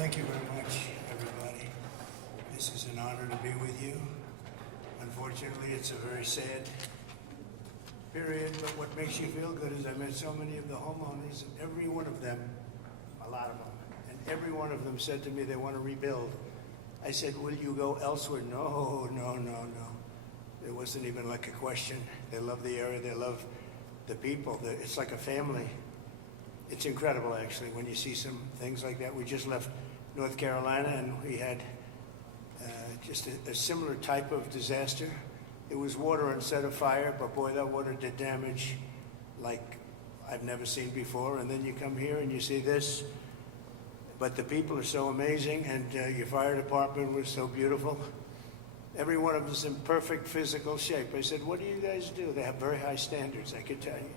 Thank you very much, everybody. This is an honor to be with you. Unfortunately, it's a very sad period, but what makes you feel good is I met so many of the homeowners, and every one of them, a lot of them, and every one of them said to me they want to rebuild. I said, will you go elsewhere? No. It wasn't even like a question. They love the area, they love the people. It's like a family. It's incredible, actually, when you see some things like that. We just left North Carolina, and we had just a similar type of disaster. It was water instead of fire, but boy, that water did damage like I've never seen before. And then you come here and you see this, but the people are so amazing, and your fire department was so beautiful. Every one of us in perfect physical shape. I said, what do you guys do? They have very high standards, I could tell you.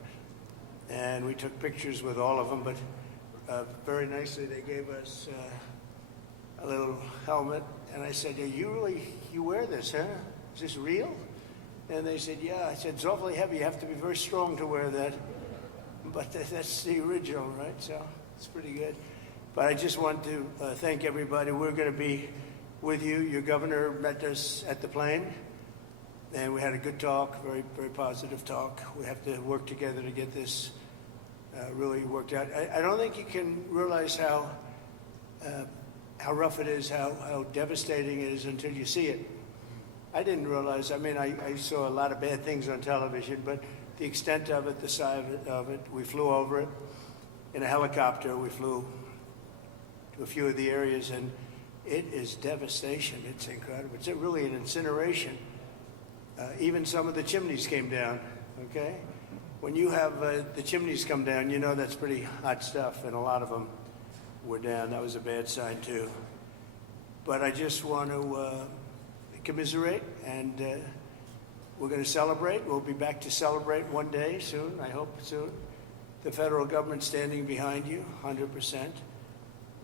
And we took pictures with all of them, but very nicely they gave us a little helmet. And I said, you wear this, huh? Is this real? And they said, yeah. I said, it's awfully heavy. You have to be very strong to wear that. But that's the original, right? So it's pretty good. But I just want to thank everybody. We're going to be with you. Your governor met us at the plane, and we had a good talk, very, very positive talk. We have to work together to get this really worked out. I don't think you can realize how rough it is, how devastating it is until you see it. I didn't realize. I mean, I saw a lot of bad things on television, but the extent of it, the size of it, we flew over it in a helicopter. We flew to a few of the areas, and it is devastation. It's incredible. It's really an incineration. Even some of the chimneys came down, okay? When you have the chimneys come down, you know that's pretty hot stuff, and a lot of them were down. That was a bad sign, too. But I just want to commiserate, and we're going to celebrate. We'll be back to celebrate one day soon, I hope soon. The federal government standing behind you, 100%.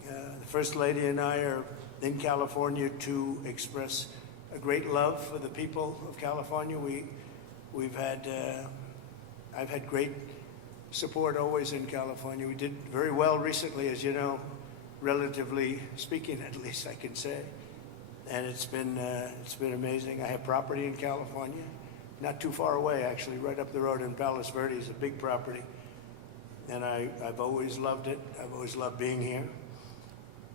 The First Lady and I are in California to express a great love for the people of California. I've had great support always in California. We did very well recently, as you know, relatively speaking, at least I can say. And it's been amazing. I have property in California, not too far away, actually, right up the road in Palos Verdes, a big property. And I've always loved it. I've always loved being here.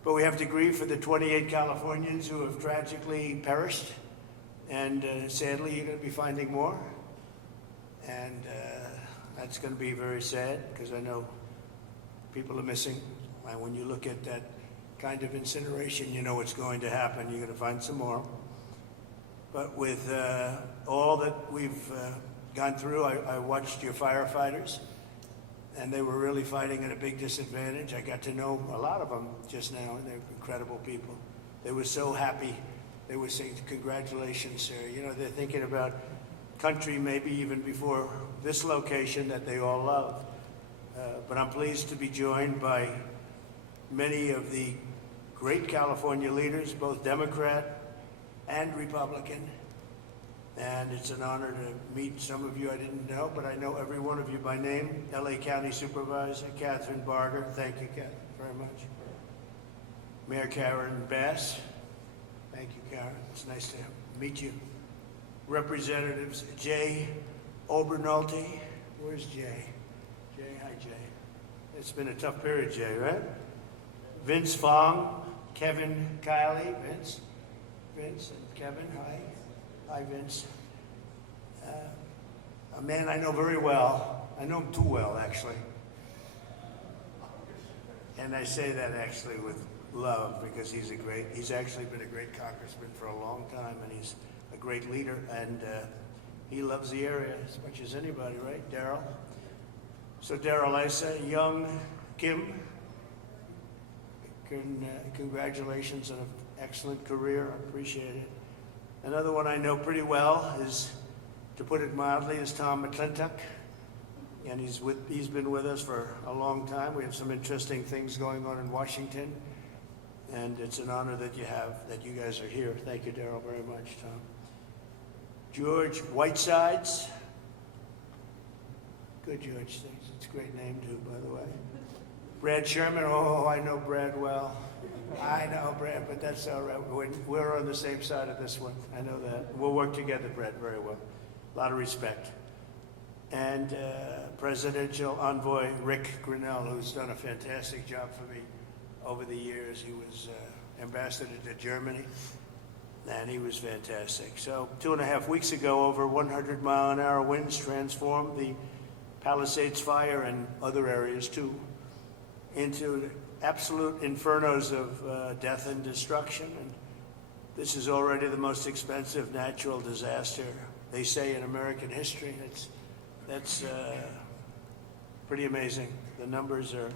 But we have to grieve for the 28 Californians who have tragically perished. And sadly, you're going to be finding more. And that's going to be very sad, because I know people are missing. And when you look at that kind of incineration, you know what's going to happen. You're going to find some more. But with all that we've gone through, I watched your firefighters, and they were really fighting at a big disadvantage. I got to know a lot of them just now, and they're incredible people. They were so happy. They were saying, congratulations, sir. You know, they're thinking about country maybe even before this location that they all love. But I'm pleased to be joined by many of the great California leaders, both Democrat and Republican. And it's an honor to meet some of you I didn't know, but I know every one of you by name. LA County Supervisor Catherine Barger. Thank you, Catherine, very much. Mayor Karen Bass. Thank you, Karen. It's nice to meet you. Representatives Jay Obernolte. Where's Jay? Jay, hi, Jay. It's been a tough period, Jay, right? Vince Fong, Kevin Kiley, Vince and Kevin, hi. Hi, Vince. A man I know very well. I know him too well, actually. And I say that actually with love, because he's actually been a great congressman for a long time, and he's a great leader, and he loves the area as much as anybody, right, Daryl? So Daryl Issa, young Kim, congratulations on an excellent career. I appreciate it. Another one I know pretty well is, to put it mildly, is Tom McClintock, and he's been with us for a long time. We have some interesting things going on in Washington, and it's an honor that you guys are here. Thank you, Daryl, very much, Tom. George Whitesides. Good, George. It's a great name, too, by the way. Brad Sherman. Oh, I know Brad well. I know, Brad, but that's all right. We're on the same side of this one. I know that. We'll work together, Brad, very well. A lot of respect. And Presidential Envoy Rick Grinnell, who's done a fantastic job for me over the years. He was ambassador to Germany, and he was fantastic. So 2.5 weeks ago, over 100-mile-an-hour winds transformed the Palisades fire and other areas too into absolute infernos of death and destruction. And this is already the most expensive natural disaster, they say, in American history. That's pretty amazing. The numbers are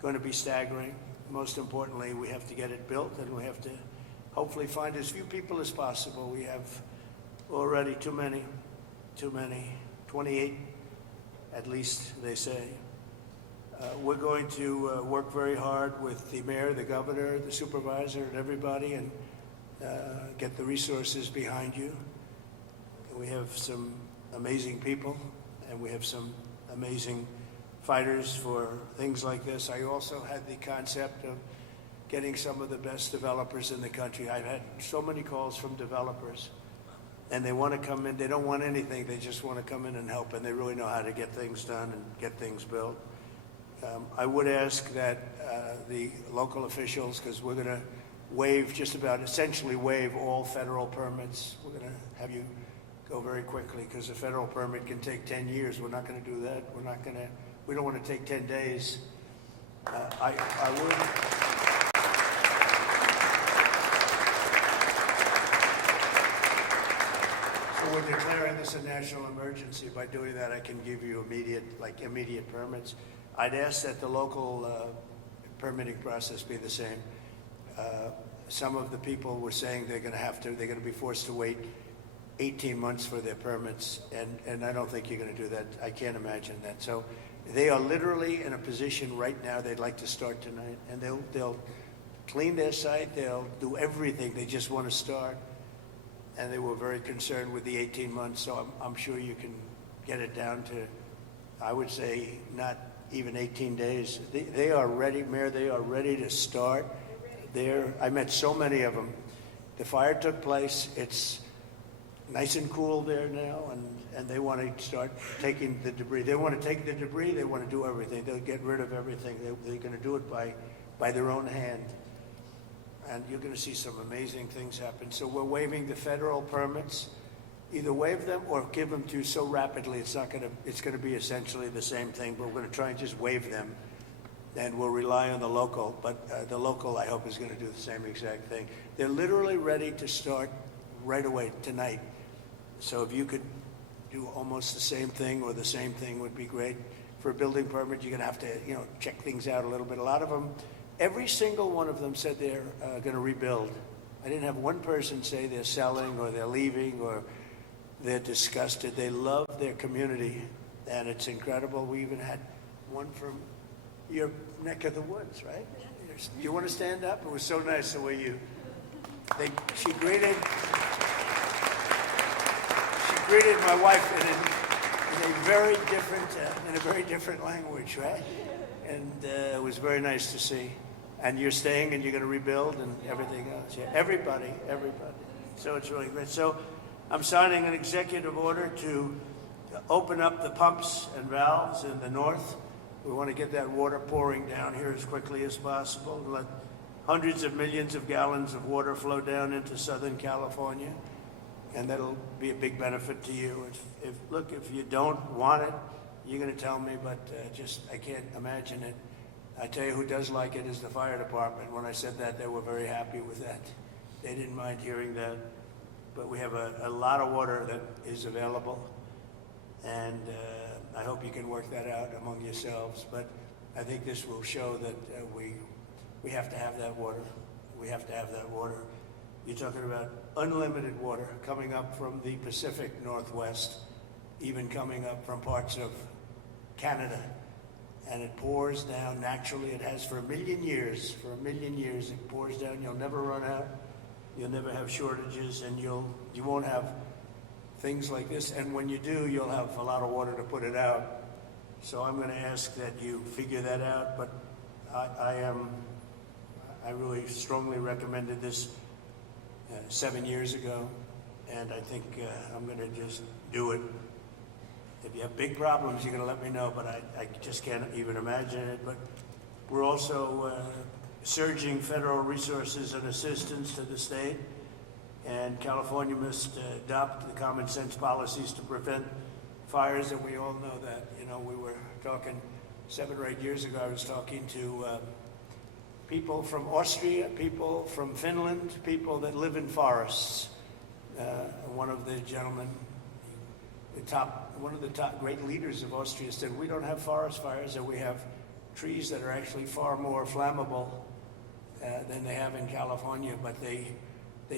going to be staggering. Most importantly, we have to get it built, and we have to hopefully find as few people as possible. We have already too many, 28 at least, they say. We're going to work very hard with the mayor, the governor, the supervisor, and everybody, and get the resources behind you. We have some amazing people, and we have some amazing fighters for things like this. I also had the concept of getting some of the best developers in the country. I've had so many calls from developers, and they want to come in. They don't want anything. They just want to come in and help, and they really know how to get things done and get things built. I would ask that the local officials, because we're going to waive essentially waive all federal permits. We're going to have you go very quickly, because a federal permit can take 10 years. We're not going to do that. We don't want to take 10 days. I would. So we're declaring this a national emergency. By doing that, I can give you immediate permits. I'd ask that the local permitting process be the same. Some of the people were saying they're going to be forced to wait 18 months for their permits, and I don't think you're going to do that. I can't imagine that. So they are literally in a position right now they'd like to start tonight, and they'll clean their site, they'll do everything. They just want to start, and they were very concerned with the 18 months, so I'm sure you can get it down to, I would say, not even 18 days. They are ready, Mayor, they are ready to start. I met so many of them. The fire took place. It's nice and cool there now, and they want to start taking the debris. They want to take the debris. They want to do everything. They'll get rid of everything. They're going to do it by their own hand. And you're going to see some amazing things happen. So we're waiving the federal permits. Either waive them or give them to you so rapidly it's going to be essentially the same thing, but we're going to try and just waive them, and we'll rely on the local. But the local, I hope, is going to do the same exact thing. They're literally ready to start right away tonight. So if you could do almost the same thing or the same thing would be great. For a building permit, you're going to have to, check things out a little bit. A lot of them, every single one of them said they're going to rebuild. I didn't have one person say they're selling or they're leaving or they're disgusted. They love their community, and it's incredible. We even had one from your neck of the woods, right? You want to stand up? It was so nice the way she greeted my wife in a very different language, right? And it was very nice to see. And you're staying, and you're going to rebuild, and everything else. Yeah, everybody. So it's really great. So I'm signing an executive order to open up the pumps and valves in the north. We want to get that water pouring down here as quickly as possible. Let hundreds of millions of gallons of water flow down into Southern California, and that'll be a big benefit to you. If you don't want it, you're going to tell me, but I can't imagine it. I tell you who does like it is the fire department. When I said that, they were very happy with that. They didn't mind hearing that. But we have a lot of water that is available, and I hope you can work that out among yourselves. But I think this will show that we have to have that water. We have to have that water. You're talking about unlimited water coming up from the Pacific Northwest, even coming up from parts of Canada. And it pours down naturally. It has for a million years. For a million years, it pours down. You'll never run out. You'll never have shortages, and you won't have things like this. And when you do, you'll have a lot of water to put it out. So I'm going to ask that you figure that out. But I I really strongly recommended this 7 years ago, and I think I'm going to just do it. If you have big problems, you're going to let me know, but I just can't even imagine it. But we're also surging federal resources and assistance to the state, and California must adopt the common sense policies to prevent fires. And we all know that. You know, we were talking 7 or 8 years ago, I was talking to people from Austria, people from Finland, people that live in forests. One of the gentlemen, one of the top great leaders of Austria said, we don't have forest fires, and we have trees that are actually far more flammable than they have in California, but they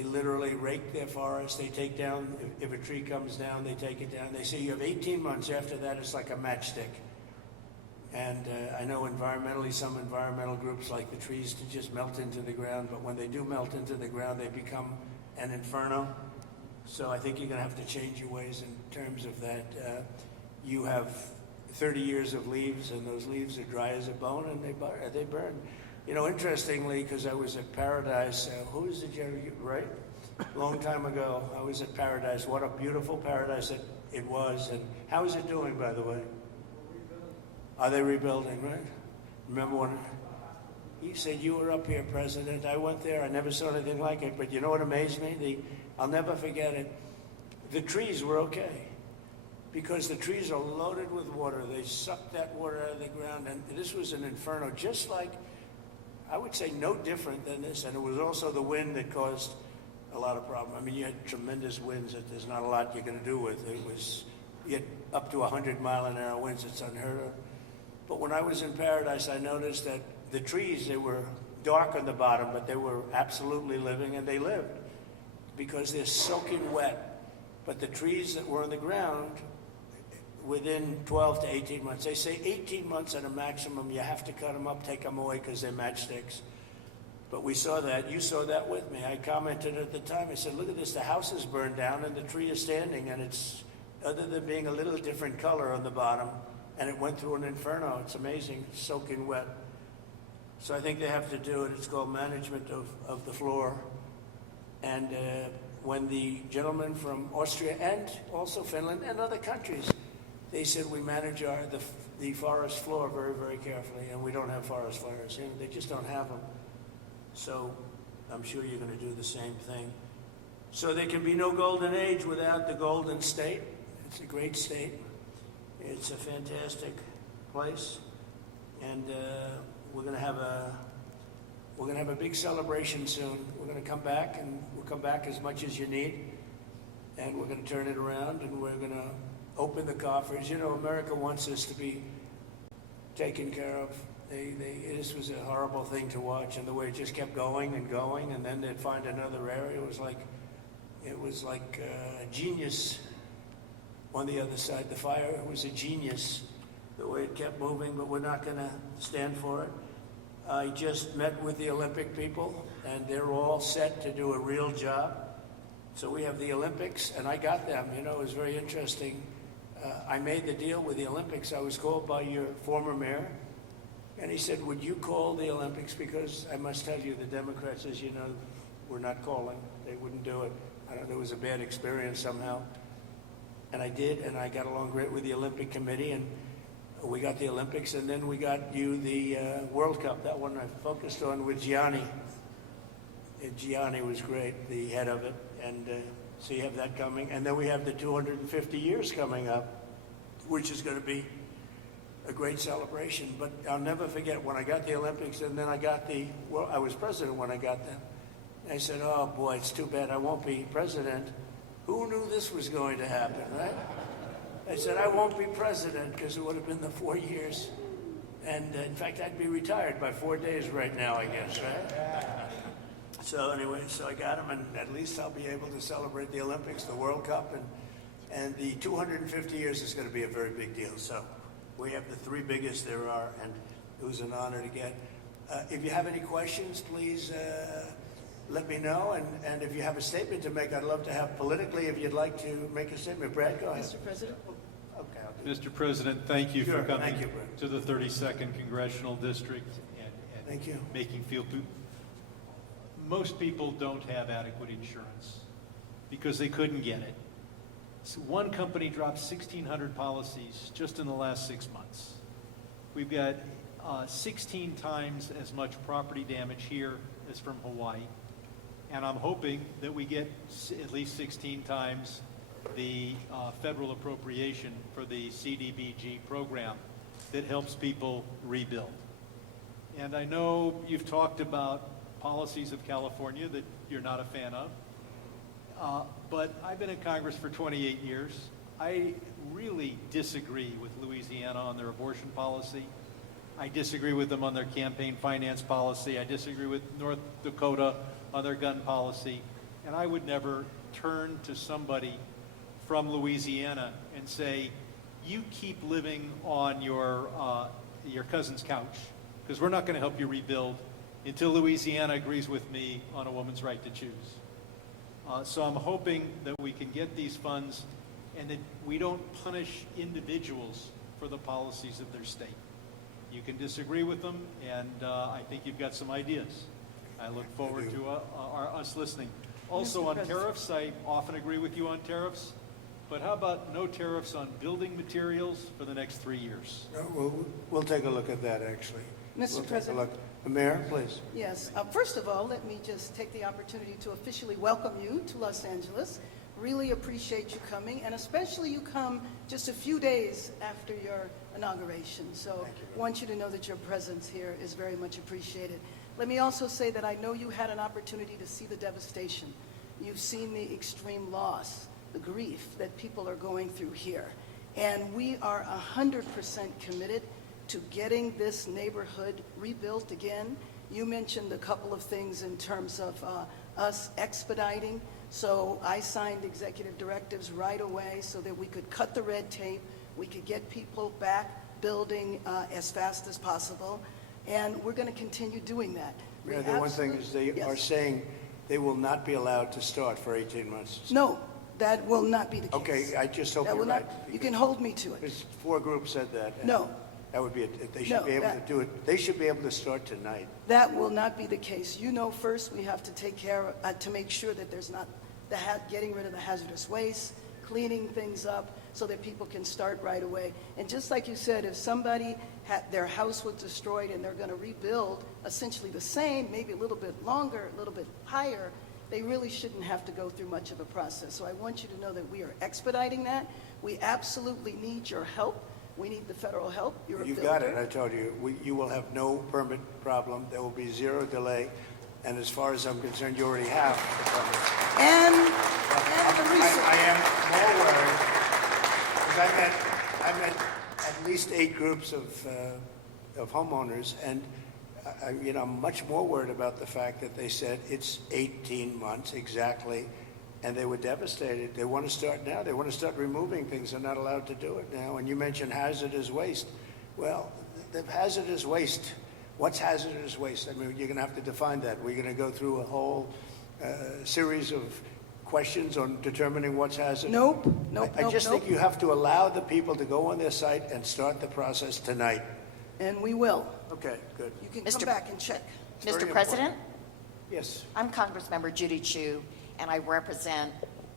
literally rake their forests. They take down, if a tree comes down, they take it down. They say you have 18 months. After that, it's like a matchstick. And I know environmentally, some environmental groups like the trees to just melt into the ground, but when they do melt into the ground, they become an inferno. So I think you're going to have to change your ways in terms of that. You have 30 years of leaves, and those leaves are dry as a bone, and they burn. You know, interestingly, because I was at Paradise, who is the gentleman, right? Long time ago, I was at Paradise. What a beautiful paradise it was. And how is it doing, by the way? Are they rebuilding, right? Remember when you said you were up here, President? I went there. I never saw anything like it. But you know what amazed me? I'll never forget it. The trees were okay because the trees are loaded with water. They suck that water out of the ground. And this was an inferno, just like, I would say no different than this. And it was also the wind that caused a lot of problems. I mean, you had tremendous winds that there's not a lot you're going to do with. You had up to 100-mile-an-hour winds. It's unheard of. But when I was in Paradise, I noticed that the trees, they were dark on the bottom, but they were absolutely living, and they lived because they're soaking wet. But the trees that were on the ground, within 12 to 18 months, they say 18 months at a maximum, you have to cut them up, take them away because they're matchsticks. But we saw that. You saw that with me. I commented at the time. I said, look at this. The house is burned down, and the tree is standing, and it's, other than being a little different color on the bottom, and it went through an inferno. It's amazing, soaking wet. So I think they have to do it. It's called management of the floor. And when the gentleman from Austria and also Finland and other countries, they said we manage the forest floor very, very carefully, and we don't have forest fires. You know, they just don't have them. So I'm sure you're going to do the same thing. So there can be no golden age without the Golden State. It's a great state. It's a fantastic place, and we're going to have a big celebration soon. We're going to come back, and we'll come back as much as you need, and we're going to turn it around, and we're going to open the coffers. You know, America wants us to be taken care of. This was a horrible thing to watch, and the way it just kept going and going, and then they'd find another area. It was like a genius. On the other side, the fire was a genius, the way it kept moving, but we're not going to stand for it. I just met with the Olympic people, and they're all set to do a real job. So we have the Olympics, and I got them. You know, it was very interesting. I made the deal with the Olympics. I was called by your former mayor, and he said, would you call the Olympics? Because I must tell you, the Democrats, as you know, were not calling. They wouldn't do it. I don't know, it was a bad experience somehow. And I did, and I got along great with the Olympic Committee, and we got the Olympics, and then we got you the World Cup. That one I focused on with Gianni. And Gianni was great, the head of it, and so you have that coming. And then we have the 250 years coming up, which is going to be a great celebration. But I'll never forget when I got the Olympics, and then I was president when I got them. And I said, oh boy, it's too bad I won't be president. Who knew this was going to happen, right? I said, I won't be president because it would have been the 4 years. And in fact, I'd be retired by 4 days right now, I guess, right? So anyway, so I got him, and at least I'll be able to celebrate the Olympics, the World Cup, and the 250 years is going to be a very big deal. So we have the 3 biggest there are, and it was an honor to get. If you have any questions, please let me know, and if you have a statement to make, I'd love to have politically, if you'd like to make a statement. Brad, go ahead. Mr. President? Okay. I'll do Mr. President, thank you for coming Thank you, Brad. to the 32nd Congressional District and Thank you. making most people don't have adequate insurance because they couldn't get it. So one company dropped 1,600 policies just in the last 6 months. We've got 16 times as much property damage here as from Hawaii. And I'm hoping that we get at least 16 times the federal appropriation for the CDBG program that helps people rebuild. And I know you've talked about policies of California that you're not a fan of, but I've been in Congress for 28 years. I really disagree with Louisiana on their abortion policy. I disagree with them on their campaign finance policy. I disagree with North Dakota on their gun policy. And I would never turn to somebody from Louisiana and say, you keep living on your cousin's couch, because we're not going to help you rebuild until Louisiana agrees with me on a woman's right to choose. So I'm hoping that we can get these funds and that we don't punish individuals for the policies of their state. You can disagree with them, and I think you've got some ideas. I look forward to us listening. Also on tariffs, I often agree with you on tariffs, but how about no tariffs on building materials for the next 3 years? We'll take a look at that, actually. Mr. President. Mayor, please. Yes. First of all, let me just take the opportunity to officially welcome you to Los Angeles. Really appreciate you coming, and especially you come just a few days after your inauguration. So I want you to know that your presence here is very much appreciated. Let me also say that I know you had an opportunity to see the devastation. You've seen the extreme loss, the grief that people are going through here. And we are 100% committed to getting this neighborhood rebuilt again. You mentioned a couple of things in terms of us expediting. So I signed executive directives right away so that we could cut the red tape, we could get people back building as fast as possible, and we're going to continue doing that. Yeah, the one thing is they are saying they will not be allowed to start for 18 months. No, that will not be the case. Okay, I just hope That you're will right. not, you can hold me to it. Because 4 groups said that. and No. That would be it. They should No, be able to that- do it. They should be able to start tonight. That will not be the case. You know, first we have to take care of, to make sure that there's not getting rid of the hazardous waste, cleaning things up so that people can start right away. And just like you said, if somebody had their house was destroyed and they're going to rebuild essentially the same, maybe a little bit longer, a little bit higher, they really shouldn't have to go through much of a process. So I want you to know that we are expediting that. We absolutely need your help. We need the federal help. You're a You've builder. got it, I told you. You will have no permit problem. There will be 0 delay. And as far as I'm concerned, you already have the permit. And the resources. I am more worried, because I met at least 8 groups of homeowners, and I'm much more worried about the fact that they said it's 18 months exactly, and they were devastated. They want to start now. They want to start removing things. They're not allowed to do it now. And you mentioned hazardous waste. Well, the hazardous waste, what's hazardous waste? I mean, you're going to have to define that. We're going to go through a whole series of questions on determining what's hazardous. Nope. I just think you have to allow the people to go on their site and start the process tonight. And we will. Okay, good. You can Mr. come back and check. Very Mr. important. President, Yes. I'm Congressmember Judy Chu, and I represent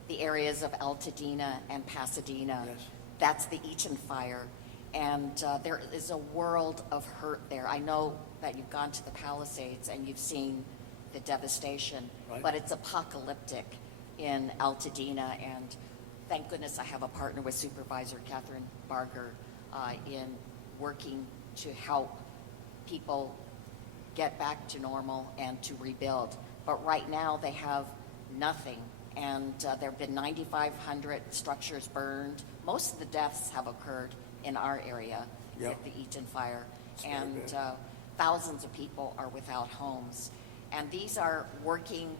the areas of Altadena and Pasadena. Yes. That's the Eaton fire, and there is a world of hurt there. I know that you've gone to the Palisades and you've seen the devastation, Right. but it's apocalyptic in Altadena, and thank goodness I have a partner with Supervisor Catherine Barger in working to help people get back to normal and to rebuild. But right now they have nothing, and there have been 9,500 structures burned. Most of the deaths have occurred in our area Yep. with the Eaton fire, very and bad. thousands of people are without homes. And these are working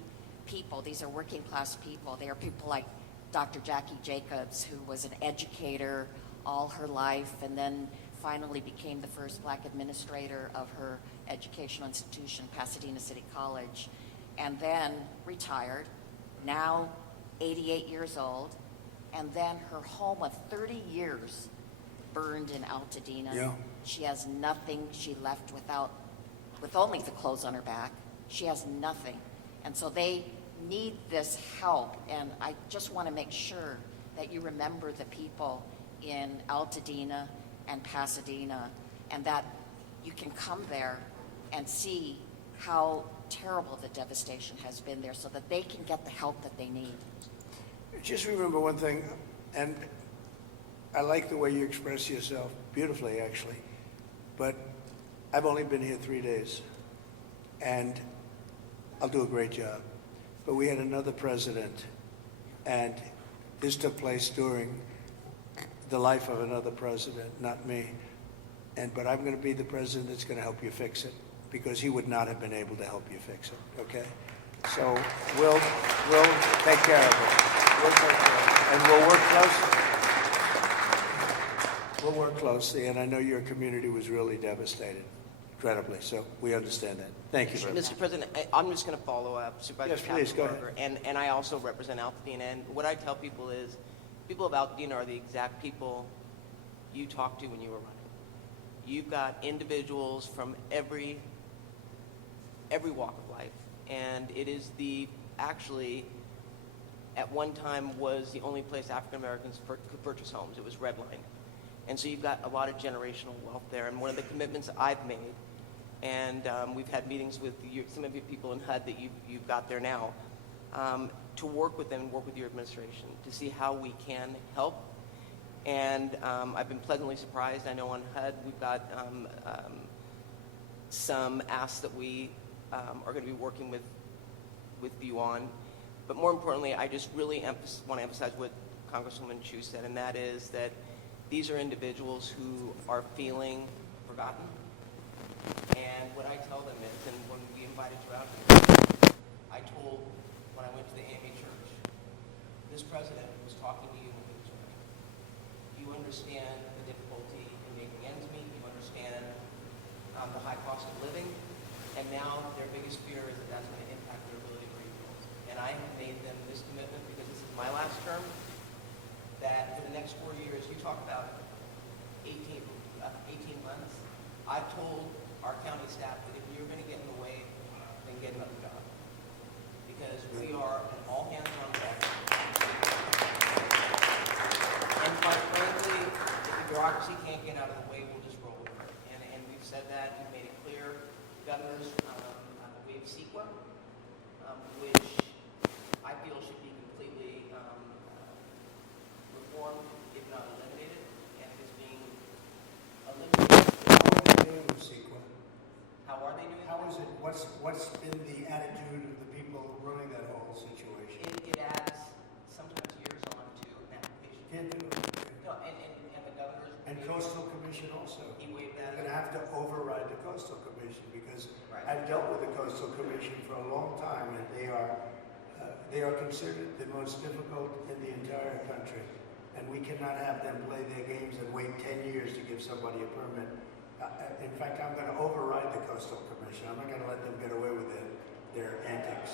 people. These are working class people. They are people like Dr. Jackie Jacobs, who was an educator all her life and then finally became the first black administrator of her educational institution, Pasadena City College, and then retired, now 88 years old, and then her home of 30 years burned in Altadena. Yeah. She has nothing. She left with only the clothes on her back. She has nothing. And so they need this help, and I just want to make sure that you remember the people in Altadena and Pasadena, and that you can come there and see how terrible the devastation has been there so that they can get the help that they need. Just remember one thing, and I like the way you express yourself beautifully, actually, but I've only been here 3 days, and I'll do a great job. But we had another president, and this took place during the life of another president, not me. But I'm going to be the president that's going to help you fix it, because he would not have been able to help you fix it, okay? So we'll take care of it. We'll take care of it. And we'll work closely. We'll work closely, and I know your community was really devastated, incredibly, so we understand that. Thank you very much. Mr. President, I'm just going to follow up. Supervisor Yes, please, go ahead. Kappenberger, and I also represent Altadena, and what I tell people is, people of Altadena are the exact people you talked to when you were running. You've got individuals from every walk of life, and it is actually, at one time, was the only place African Americans could purchase homes. It was redlined. And so you've got a lot of generational wealth there. And one of the commitments I've made, and we've had meetings with some of the people in HUD that you've got there now, to work with them, work with your administration, to see how we can help. And I've been pleasantly surprised. I know on HUD we've got some asks that we are going to be working with you on. But more importantly, I just really want to emphasize what Congresswoman Chu said, and that is that these are individuals who are feeling forgotten. And what I tell them is, and when we invited you out here, I told, when I went to the AMA church, this president was talking to you when he was running. You understand the difficulty in making ends meet. You understand the high cost of living. And now their biggest fear is that that's going to impact their ability to raise bills. And I have made them this commitment, because this is my last term, that for the next 4 years, you talk about 18 months, I've told our county staff that if you're going to get in the way, then get another job. Because we are an all hands on deck. And quite frankly, if the bureaucracy can't get out of the way, we'll just roll with it. And we've said that, we've made it clear. Governor's waive CEQA, which I feel should be completely reformed, if not eliminated, and it is being eliminated. How are they doing with CEQA? How are they doing? How is it, what's been the attitude of the people running that whole situation? It adds sometimes years on to an application. Can't do it. No, and the governor's. And Coastal Commission also. He waived that. We're going to have to override the Coastal Commission, because Right. I've dealt with the Coastal Commission for a long time, and they are considered the most difficult in the entire country. And we cannot have them play their games and wait 10 years to give somebody a permit. In fact, I'm going to override the Coastal Commission. I'm not going to let them get away with their antics.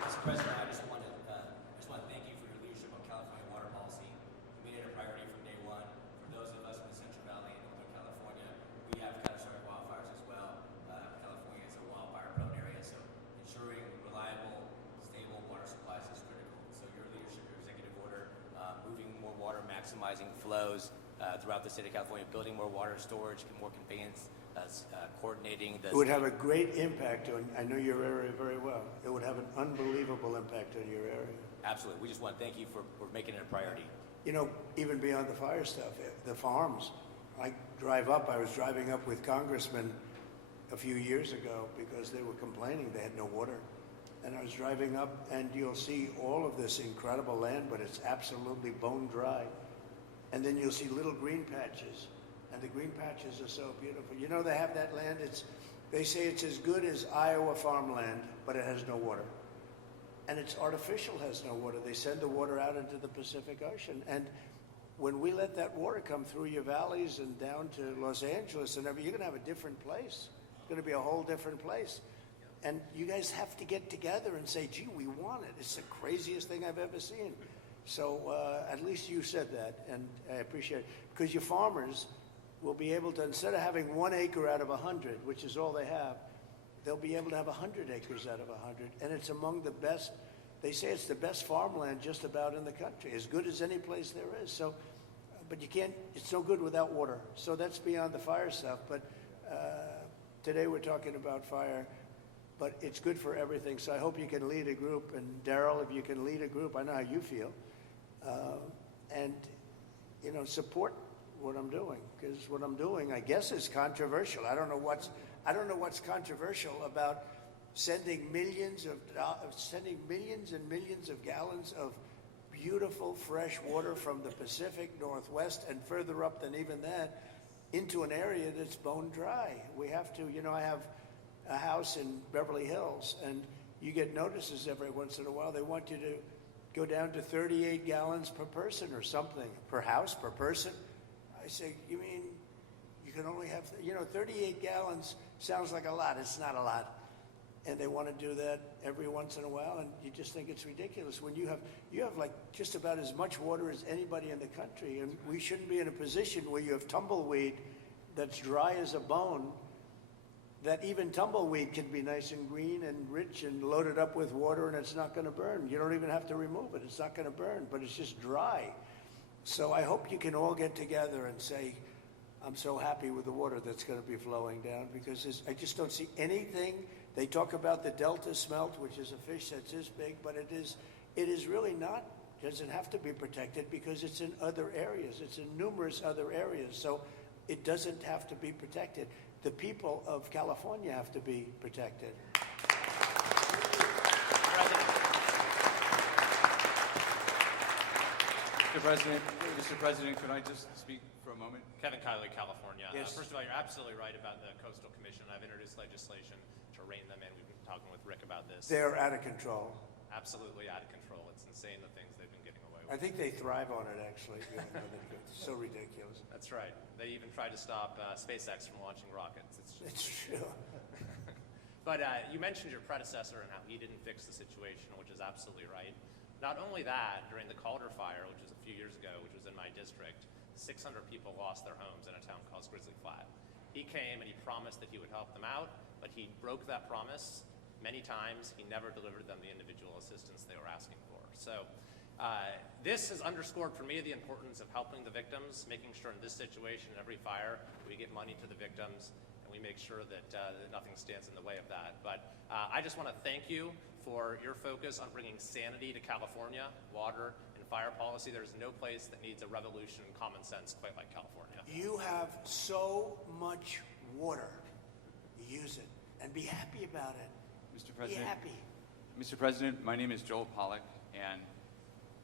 Mr. President, I just want to thank you for your leadership on California water policy. You made it a priority from day one. For those of us in the Central Valley and Northern California, we have catastrophic wildfires as well. California is a wildfire-prone area, so ensuring reliable, stable water supplies is critical. So your leadership, your executive order, moving more water, maximizing flows throughout the state of California, building more water storage, more conveyance, coordinating the... It would have a great impact on, I know your area very well. It would have an unbelievable impact on your area. Absolutely. We just want to thank you for making it a priority. You know, even beyond the fire stuff, the farms. I was driving up with congressmen a few years ago because they were complaining they had no water. And I was driving up, and you'll see all of this incredible land, but it's absolutely bone dry. And then you'll see little green patches, and the green patches are so beautiful. You know, they have that land, they say it's as good as Iowa farmland, but it has no water. And it's artificial, has no water. They send the water out into the Pacific Ocean. And when we let that water come through your valleys and down to Los Angeles and everything, you're going to have a different place. It's going to be a whole different place. And you guys have to get together and say, gee, we want it. It's the craziest thing I've ever seen. So at least you said that, and I appreciate it. Because your farmers will be able to, instead of having 1 acre out of 100, which is all they have, they'll be able to have 100 acres out of 100. And it's among the best, they say it's the best farmland just about in the country, as good as any place there is. So, but you can't, it's no good without water. So that's beyond the fire stuff. But today we're talking about fire, but it's good for everything. So I hope you can lead a group. And Daryl, if you can lead a group, I know how you feel. And, you know, support what I'm doing, because what I'm doing, I guess, is controversial. I don't know what's controversial about sending millions and millions of gallons of beautiful fresh water from the Pacific Northwest and further up than even that into an area that's bone dry. We have to, you know, I have a house in Beverly Hills, and you get notices every once in a while. They want you to go down to 38 gallons per person or something, per house, per person. I say, you mean you can only have, 38 gallons sounds like a lot. It's not a lot. And they want to do that every once in a while, and you just think it's ridiculous when you have like just about as much water as anybody in the country, and we shouldn't be in a position where you have tumbleweed that's dry as a bone, that even tumbleweed can be nice and green and rich and loaded up with water, and it's not going to burn. You don't even have to remove it. It's not going to burn, but it's just dry. So I hope you can all get together and say, I'm so happy with the water that's going to be flowing down, because I just don't see anything. They talk about the Delta smelt, which is a fish that's this big, but it is really not, doesn't have to be protected because it's in other areas. It's in numerous other areas. So it doesn't have to be protected. The people of California have to be protected. Mr. President, could I just speak for a moment? Kevin Kiley, California. Yes. First of all, you're absolutely right about the Coastal Commission. I've introduced legislation to rein them in. We've been talking with Rick about this. They're out of control. Absolutely out of control. It's insane the things they've been getting away with. I think they thrive on it, actually. It's so ridiculous. That's right. They even tried to stop SpaceX from launching rockets. It's true. But you mentioned your predecessor and how he didn't fix the situation, which is absolutely right. Not only that, during the Calder Fire, which was a few years ago, which was in my district, 600 people lost their homes in a town called Grizzly Flat. He came and he promised that he would help them out, but he broke that promise many times. He never delivered them the individual assistance they were asking for. So this has underscored for me the importance of helping the victims, making sure in this situation, every fire, we get money to the victims, and we make sure that nothing stands in the way of that. But I just want to thank you for your focus on bringing sanity to California, water and fire policy. There's no place that needs a revolution in common sense quite like California. You have so much water. Use it and be happy about it. Mr. President, Be happy. Mr. President, my name is Joel Pollack, and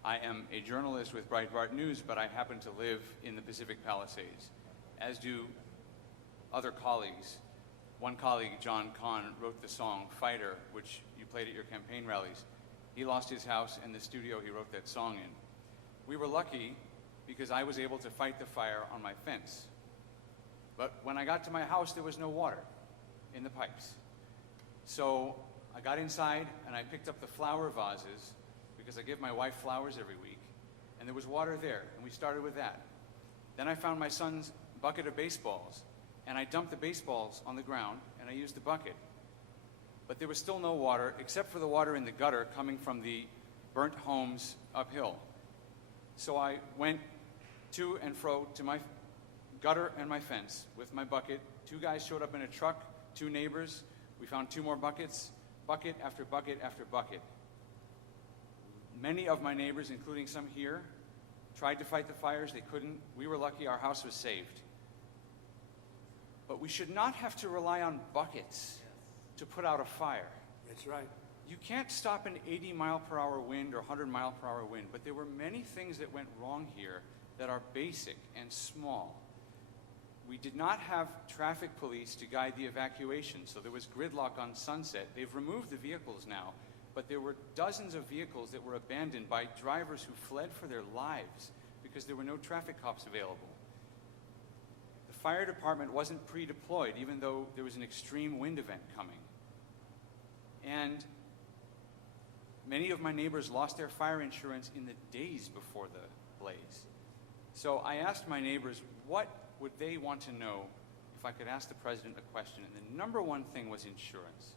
I am a journalist with Breitbart News, but I happen to live in the Pacific Palisades, as do other colleagues. One colleague, John Kahn, wrote the song Fighter, which you played at your campaign rallies. He lost his house and the studio he wrote that song in. We were lucky because I was able to fight the fire on my fence. But when I got to my house, there was no water in the pipes. So I got inside and I picked up the flower vases, because I give my wife flowers every week, and there was water there, and we started with that. Then I found my son's bucket of baseballs, and I dumped the baseballs on the ground, and I used the bucket. But there was still no water, except for the water in the gutter coming from the burnt homes uphill. So I went to and fro to my gutter and my fence with my bucket. 2 guys showed up in a truck, 2 neighbors. We found 2 more buckets, bucket after bucket after bucket. Many of my neighbors, including some here, tried to fight the fires. They couldn't. We were lucky our house was saved. But we should not have to rely on buckets to put out a fire. That's right. You can't stop an 80-mile-per-hour wind or 100-mile-per-hour wind, but there were many things that went wrong here that are basic and small. We did not have traffic police to guide the evacuation, so there was gridlock on Sunset. They've removed the vehicles now, but there were dozens of vehicles that were abandoned by drivers who fled for their lives because there were no traffic cops available. The fire department wasn't pre-deployed, even though there was an extreme wind event coming. And Many of my neighbors lost their fire insurance in the days before the blaze. So I asked my neighbors what would they want to know if I could ask the president a question, and the number one thing was insurance.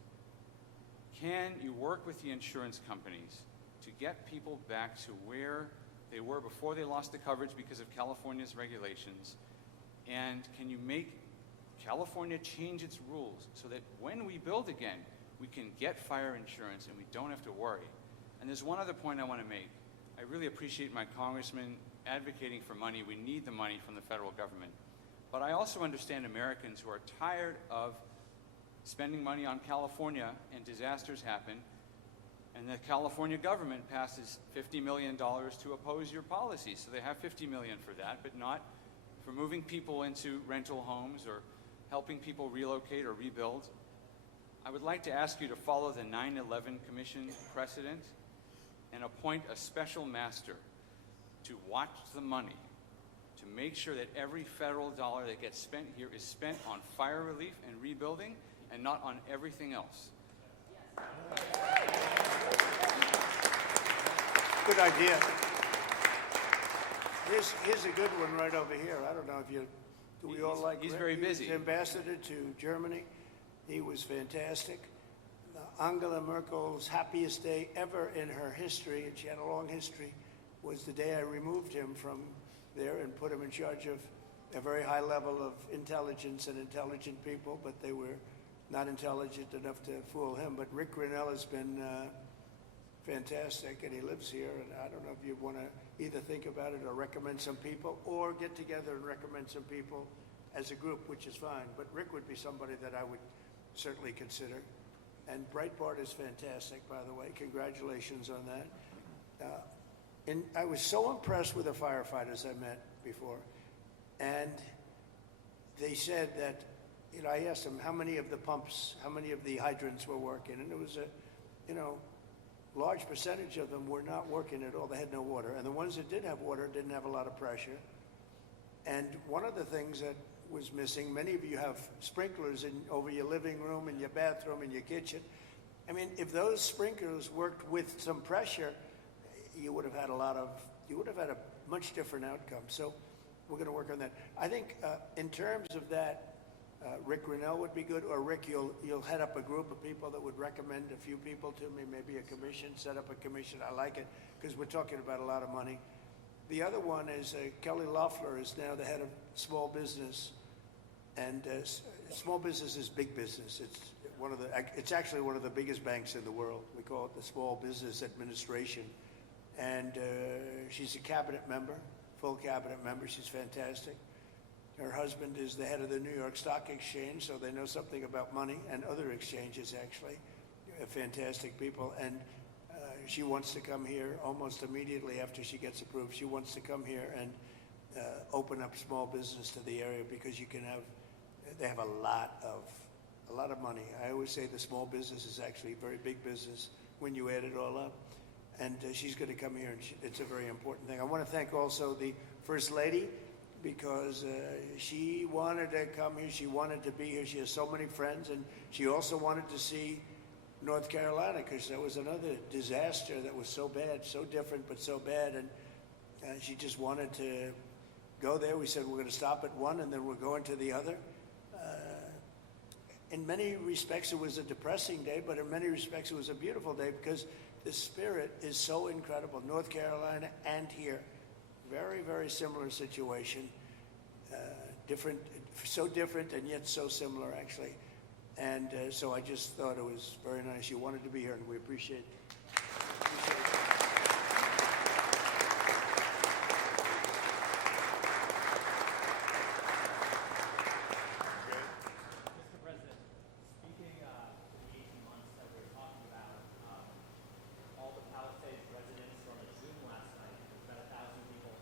Can you work with the insurance companies to get people back to where they were before they lost the coverage because of California's regulations? And can you make California change its rules so that when we build again, we can get fire insurance and we don't have to worry? And there's one other point I want to make. I really appreciate my congressman advocating for money. We need the money from the federal government. But I also understand Americans who are tired of spending money on California and disasters happen, and the California government passes $50 million to oppose your policies. So they have $50 million for that, but not for moving people into rental homes or helping people relocate or rebuild. I would like to ask you to follow the 9/11 Commission precedent and appoint a special master to watch the money, to make sure that every federal dollar that gets spent here is spent on fire relief and rebuilding and not on everything else. Good idea. Here's a good one right over here. I don't know if you, do we all like He's Rick? very He was busy. ambassador to Germany. He was fantastic. Angela Merkel's happiest day ever in her history, and she had a long history, was the day I removed him from there and put him in charge of a very high level of intelligence and intelligent people, but they were not intelligent enough to fool him. But Rick Grinnell has been fantastic, and he lives here, and I don't know if you want to either think about it or recommend some people, or get together and recommend some people as a group, which is fine. But Rick would be somebody that I would certainly consider. And Breitbart is fantastic, by the way. Congratulations on that. And I was so impressed with the firefighters I met before. And they said that, you know, I asked them how many of the pumps, how many of the hydrants were working. And it was a, you know, large percentage of them were not working at all. They had no water. And the ones that did have water didn't have a lot of pressure. And one of the things that was missing, many of you have sprinklers over your living room, in your bathroom, in your kitchen. I mean, if those sprinklers worked with some pressure, you would have had a much different outcome. So we're going to work on that. I think in terms of that, Rick Grinnell would be good, or Rick, you'll head up a group of people that would recommend a few people to me, maybe a commission, set up a commission. I like it because we're talking about a lot of money. The other one is Kelly Loeffler is now the head of small business, and small business is big business. It's actually one of the biggest banks in the world. We call it the Small Business Administration, and she's a cabinet member, full cabinet member. She's fantastic. Her husband is the head of the New York Stock Exchange, so they know something about money, and other exchanges actually. Fantastic people, and she wants to come here almost immediately after she gets approved. She wants to come here and open up small business to the area, because they have a lot of money. I always say the small business is actually a very big business when you add it all up. And she's going to come here, and it's a very important thing. I want to thank also the First Lady, because she wanted to come here. She wanted to be here. She has so many friends, and she also wanted to see North Carolina, because there was another disaster that was so bad, so different, but so bad, and she just wanted to go there. We said we're going to stop at one, and then we're going to the other. In many respects, it was a depressing day, but in many respects, it was a beautiful day, because the spirit is so incredible. North Carolina and here, very, very similar situation. Different, so different and yet so similar, actually. And so I just thought it was very nice. You wanted to be here, and we appreciate it. Mr. President, speaking to the 18 months that we were talking about, all the Palisades residents were on a Zoom last night. There was about 1,000 people.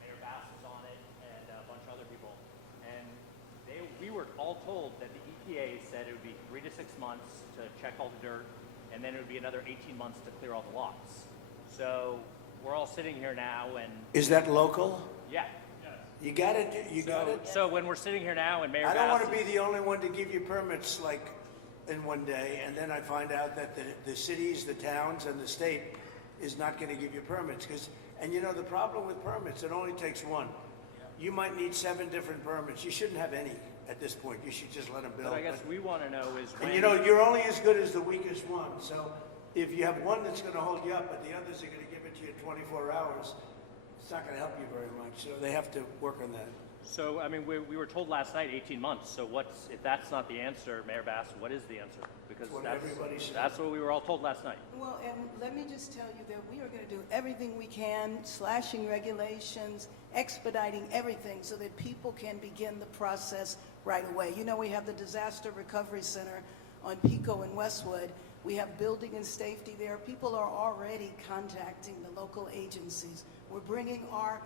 Mayor Bass was on it, and a bunch of other people. And we were all told that the EPA said it would be 3 to 6 months to check all the dirt, and then it would be another 18 months to clear all the lots. So we're all sitting here now, and Is that local? yeah. You got it. You got it. So when we're sitting here now, and Mayor I don't Bass want to be the only one to give you permits like in one day, and then I find out that the cities, the towns, and the state is not going to give you permits. And you know, the problem with permits, it only takes one. You might need 7 different permits. You shouldn't have any at this point. You should just let them build. But I guess we want to know is when. And you know, you're only as good as the weakest one. So if you have one that's going to hold you up, but the others are going to give it to you in 24 hours, it's not going to help you very much. So they have to work on that. So, I mean, we were told last night 18 months. So if that's not the answer, Mayor Bass, what is the answer? Because What everybody said. that's what we were all told last night. Well, and let me just tell you that we are going to do everything we can, slashing regulations, expediting everything so that people can begin the process right away. You know, we have the Disaster Recovery Center on Pico and Westwood. We have building and safety there. People are already contacting the local agencies. We're bringing our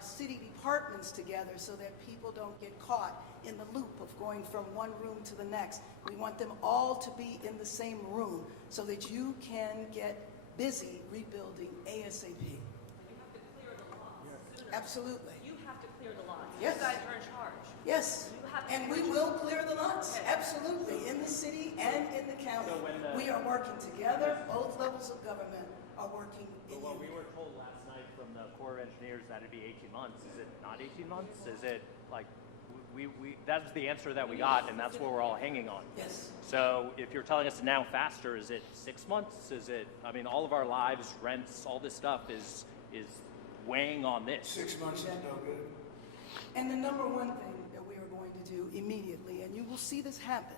city departments together so that people don't get caught in the loop of going from one room to the next. We want them all to be in the same room so that you can get busy rebuilding ASAP. You have to clear the lots sooner. Absolutely. You have to clear the lots. Yes. You guys are in charge. Yes, You have to and we will clear the lots, absolutely, in the city and in the county. So when We are working together, both levels of government are working in But what we unity. were told last night from the Corps of Engineers that it'd be 18 months. Is it not 18 months? Is it like, that's the answer that we got, and that's what we're all hanging on. Yes. So if you're telling us now faster, is it 6 months? Is it, I mean, all of our lives, rents, all this stuff is weighing on this. 6 months is no good. And the number one thing that we are going to do immediately, and you will see this happen,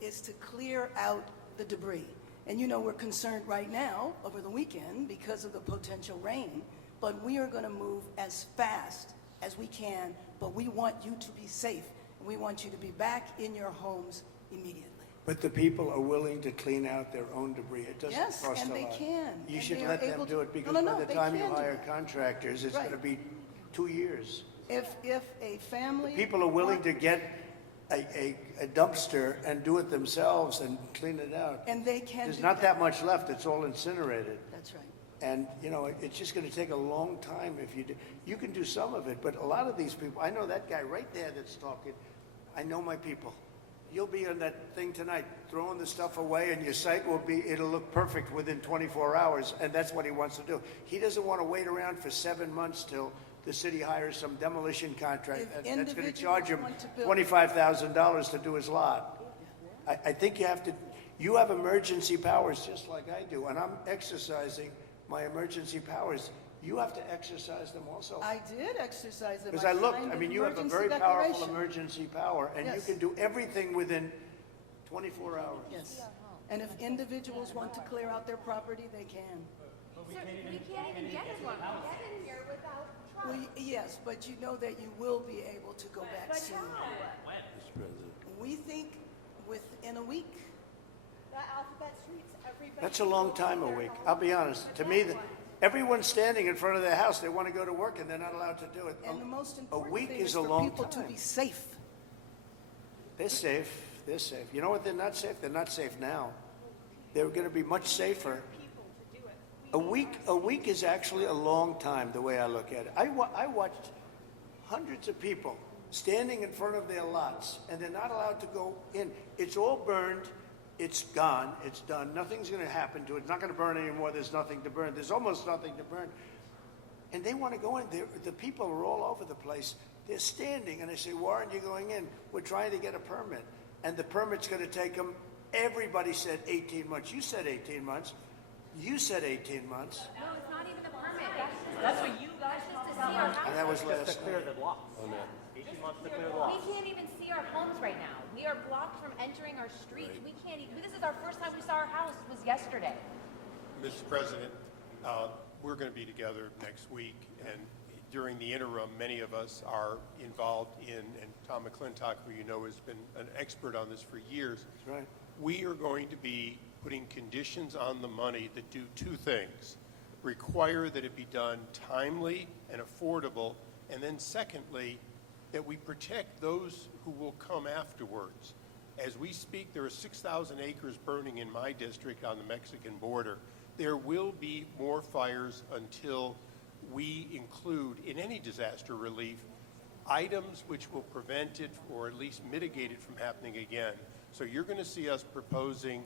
is to clear out the debris. And you know, we're concerned right now over the weekend because of the potential rain, but we are going to move as fast as we can, but we want you to be safe, and we want you to be back in your homes immediately. But the people are willing to clean out their own debris. It doesn't Yes, cost a and lot. they can, You and should they are let them able do to- it because No, no, by no, the they time you can do hire that. contractors, it's Right. going to be 2 years. If a family... People are willing to get a dumpster and do it themselves and clean it out. And they can There's do not that much left. It's all incinerated. That's right. And, you know, it's just going to take a long time if you do. You can do some of it, but a lot of these people, I know that guy right there that's talking. I know my people. You'll be on that thing tonight, throwing the stuff away, and your site will be, it'll look perfect within 24 hours, and that's what he wants to do. He doesn't want to wait around for 7 months till the city hires some demolition contract If that's going to individuals charge him want to build- $25,000 to do his lot. I think you have emergency powers just like I do, and I'm exercising my emergency powers. You have to exercise them also. I did exercise them. Because I looked, signed I an mean, you have a emergency very powerful declaration. emergency power, and you Yes. can do everything within 24 hours. Yes. And if individuals want to clear out their property, they can. We can't even get in one. Get in here without trucks. Well, yes, but you know that you will be able to go back But soon. how? We think within a week. The Alphabet Streets, everybody. That's a long time a week. I'll be honest. To me, everyone's standing in front of their house. They want to go to work, and they're not allowed to do it. And the most A important week thing is is a for long people to time. be safe. They're safe. They're safe. You know what? They're not safe. They're not safe now. They're going to be much safer. People to do it. A week is actually a long time, the way I look at it. I watched hundreds of people standing in front of their lots, and they're not allowed to go in. It's all burned. It's gone. It's done. Nothing's going to happen to it. It's not going to burn anymore. There's nothing to burn. There's almost nothing to burn. And they want to go in. The people are all over the place. They're standing, and I say, why aren't you going in? We're trying to get a permit. And the permit's going to take them, everybody said 18 months. You said 18 months. You said 18 months. No, it's not even a permit. That's what you guys just to see our And that was Just to last clear night. the lots. 18 months to clear the We lots. can't even see our homes right now. We are blocked from entering our streets. We can't even, this is our first time we saw our house, was yesterday. Mr. President, we're going to be together next week, and during the interim, many of us are involved in, and Tom McClintock, who you know has been an expert on this for years. That's right. We are going to be putting conditions on the money that do two things. Require that it be done timely and affordable, and then secondly, that we protect those who will come afterwards. As we speak, there are 6,000 acres burning in my district on the Mexican border. There will be more fires until we include in any disaster relief items which will prevent it or at least mitigate it from happening again. So you're going to see us proposing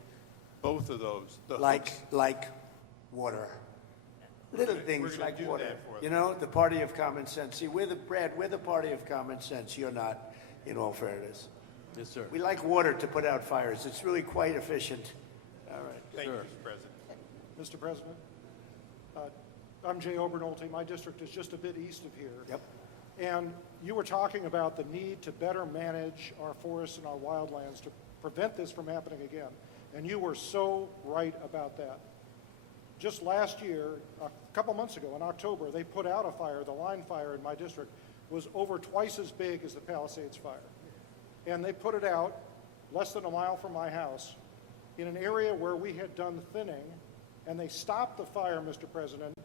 both of those. The Like hooks. water. Little We're things gonna like do water. that for them. You know, the party of common sense. See, we're the party of common sense. You're not, in all fairness. Yes, sir. We like water to put out fires. It's really quite efficient. All right. Thank you, Mr. President. Mr. President, I'm Jay Obernolte. My district is just a bit east of here. Yep. And you were talking about the need to better manage our forests and our wildlands to prevent this from happening again. And you were so right about that. Just last year, a couple months ago in October, they put out a fire. The line fire in my district was over twice as big as the Palisades fire. And they put it out less than a mile from my house in an area where we had done thinning, and they stopped the fire, Mr. President,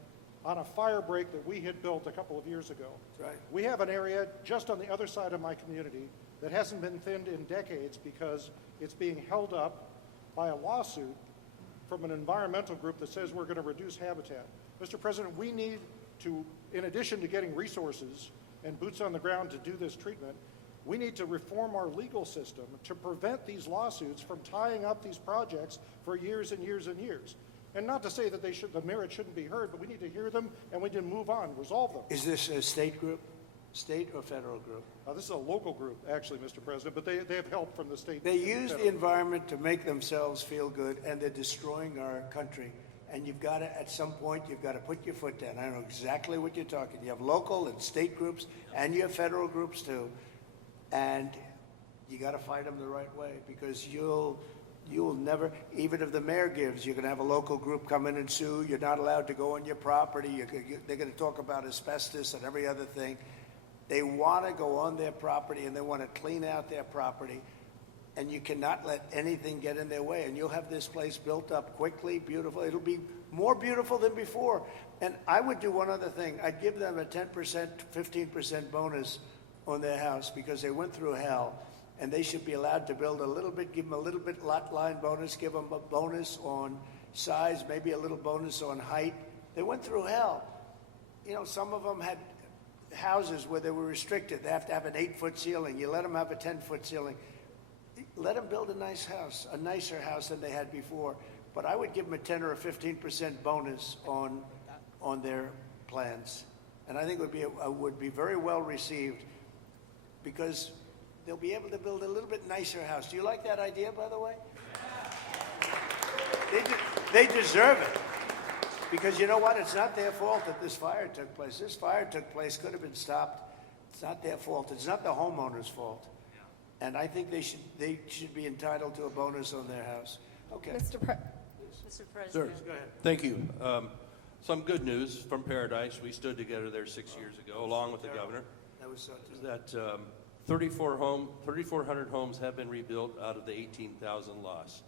on a fire break that we had built a couple of years ago. That's right. We have an area just on the other side of my community that hasn't been thinned in decades because it's being held up by a lawsuit from an environmental group that says we're going to reduce habitat. Mr. President, we need to, in addition to getting resources and boots on the ground to do this treatment, we need to reform our legal system to prevent these lawsuits from tying up these projects for years and years and years. And not to say that the merit shouldn't be heard, but we need to hear them and we need to move on, resolve them. Is this a state group? State or federal group? This is a local group, actually, Mr. President, but they have help from the state. They and use the federal. environment to make themselves feel good, and they're destroying our country. And you've got to, at some point, you've got to put your foot down. I know exactly what you're talking. You have local and state groups, and you have federal groups too. And you got to fight them the right way, because you'll never, even if the mayor gives, you're going to have a local group come in and sue. You're not allowed to go on your property. They're going to talk about asbestos and every other thing. They want to go on their property, and they want to clean out their property, and you cannot let anything get in their way. And you'll have this place built up quickly, beautiful. It'll be more beautiful than before. And I would do one other thing. I'd give them a 10%, 15% bonus on their house, because they went through hell, and they should be allowed to build a little bit, give them a little bit lot line bonus, give them a bonus on size, maybe a little bonus on height. They went through hell. You know, some of them had houses where they were restricted. They have to have an 8-foot ceiling. You let them have a 10-foot ceiling. Let them build a nice house, a nicer house than they had before. But I would give them a 10 or a 15% bonus on their plans. And I think it would be very well received, because they'll be able to build a little bit nicer house. Do you like that idea, by the way? They deserve it. Because you know what? It's not their fault that this fire took place. This fire took place, could have been stopped. It's not their fault. It's not the homeowner's fault. And I think they should be entitled to a bonus on their house. Okay. Mr. President. Sir, go ahead. Thank you. Some good news from Paradise. We stood together there 6 years ago, along with the governor. That was so That 3,400 homes have been rebuilt out of the 18,000 lost,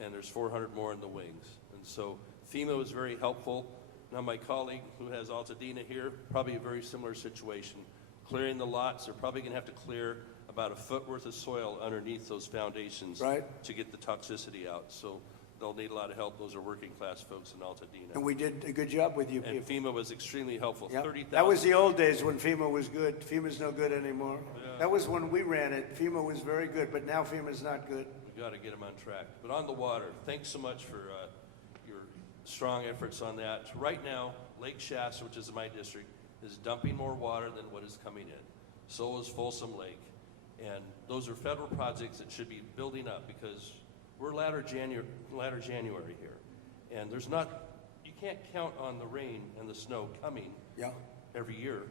and there's 400 more in the wings. And so FEMA was very helpful. Now my colleague who has Altadena here, probably a very similar situation. Clearing the lots, they're probably going to have to clear about a foot worth of soil underneath those foundations to get the toxicity out. So they'll need a lot of help. Those are working class folks in Altadena. And we did a good job with you And people. FEMA was extremely helpful. Yep. 30,000. That was the old days when FEMA was good. FEMA's no good anymore. Yeah. That was when we ran it. FEMA was very good, but now FEMA's not good. We got to get them on track. But on the water, thanks so much for your strong efforts on that. Right now, Lake Shasta, which is in my district, is dumping more water than what is coming in. So is Folsom Lake. And those are federal projects that should be building up, because we're latter January here. And you can't count on the rain and the snow coming every year.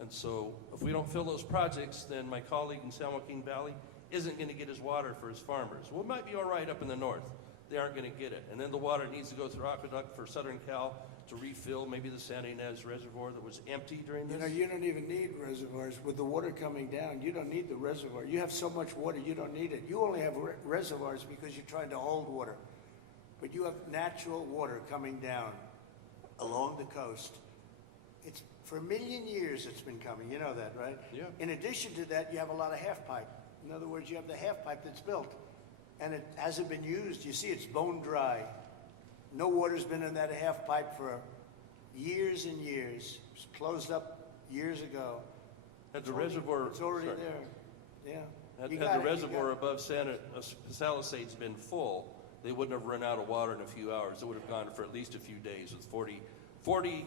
And so if we don't fill those projects, then my colleague in San Joaquin Valley isn't going to get his water for his farmers. Well, it might be all right up in the north. They aren't going to get it. And then the water needs to go through aqueduct for Southern Cal to refill maybe the Santa Ynez Reservoir that was empty during this. You know, you don't even need reservoirs. With the water coming down, you don't need the reservoir. You have so much water, you don't need it. You only have reservoirs because you're trying to hold water. But you have natural water coming down along the coast. It's for a million years it's been coming. You know that, right? Yeah. In addition to that, you have a lot of half pipe. In other words, you have the half pipe that's built, and it hasn't been used. You see, it's bone dry. No water's been in that half pipe for years and years. It was closed up years ago. At the reservoir, It's already sorry. there. Yeah. Had You had got the it, you reservoir got above Palisades been full, they wouldn't have run out of water in a few hours. It would have gone for at least a few days with 40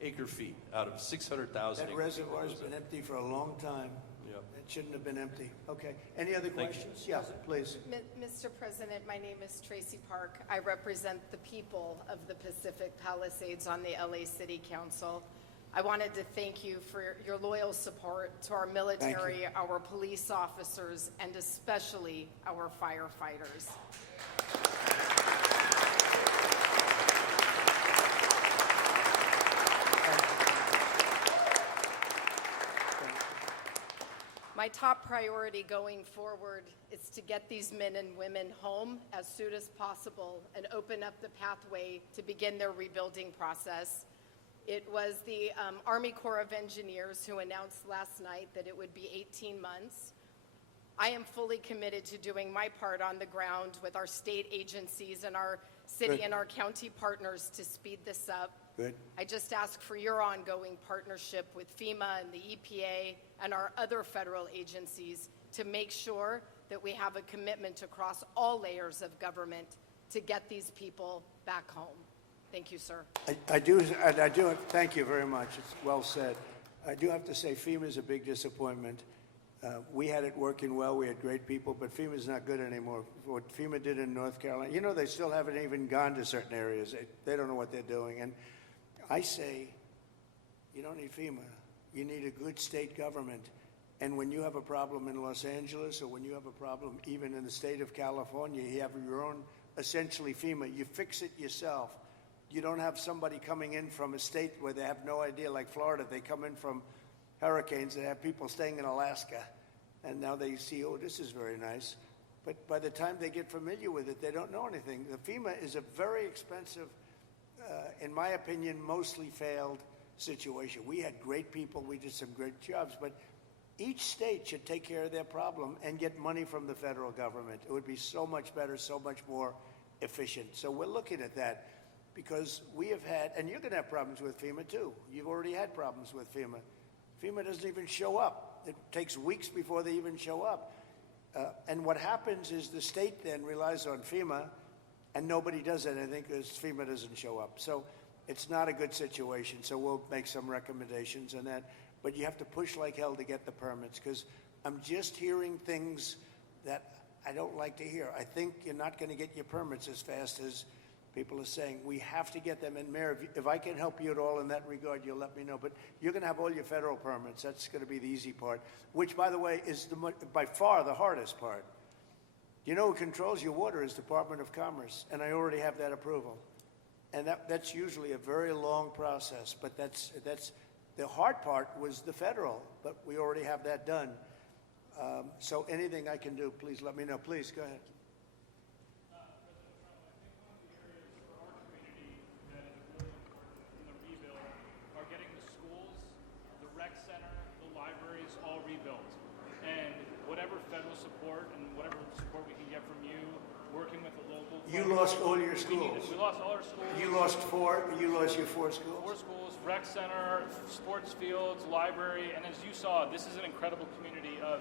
acre feet out of 600,000 That acre feet. reservoir's been empty for a long time. Yep. It shouldn't have been empty. Okay. Any other Thank you. questions? Yeah, please. Mr. President, my name is Tracy Park. I represent the people of the Pacific Palisades on the LA City Council. I wanted to thank you for your loyal support to our military, our police officers, and especially our firefighters. My top priority going forward is to get these men and women home as soon as possible and open up the pathway to begin their rebuilding process. It was the Army Corps of Engineers who announced last night that it would be 18 months. I am fully committed to doing my part on the ground with our state agencies and our city Good. and our county partners to speed this up. Good. I just ask for your ongoing partnership with FEMA and the EPA and our other federal agencies to make sure that we have a commitment across all layers of government to get these people back home. Thank you, sir. I do, thank you very much. It's well said. I do have to say FEMA is a big disappointment. We had it working well. We had great people, but FEMA's not good anymore. What FEMA did in North Carolina, you know, they still haven't even gone to certain areas. They don't know what they're doing. And I say, you don't need FEMA. You need a good state government. And when you have a problem in Los Angeles or when you have a problem even in the state of California, you have your own, essentially FEMA. You fix it yourself. You don't have somebody coming in from a state where they have no idea, like Florida. They come in from hurricanes. They have people staying in Alaska. And now they see, oh, this is very nice. But by the time they get familiar with it, they don't know anything. The FEMA is a very expensive, in my opinion, mostly failed situation. We had great people. We did some great jobs. But each state should take care of their problem and get money from the federal government. It would be so much better, so much more efficient. So we're looking at that. Because we have had, and you're going to have problems with FEMA too. You've already had problems with FEMA. FEMA doesn't even show up. It takes weeks before they even show up. And what happens is the state then relies on FEMA, and nobody does anything because FEMA doesn't show up. So it's not a good situation. So we'll make some recommendations on that. But you have to push like hell to get the permits, because I'm just hearing things that I don't like to hear. I think you're not going to get your permits as fast as people are saying. We have to get them. And Mayor, if I can help you at all in that regard, you'll let me know. But you're going to have all your federal permits. That's going to be the easy part, which, by the way, is by far the hardest part. You know who controls your water is Department of Commerce, and I already have that approval. And that's usually a very long process, but that's the hard part was the federal, but we already have that done. So anything I can do, please let me know. Please, go ahead. You lost all your schools. We lost all our schools. You lost four. You lost your 4 schools. 4 schools, rec center, sports fields, library, and as you saw, this is an incredible community of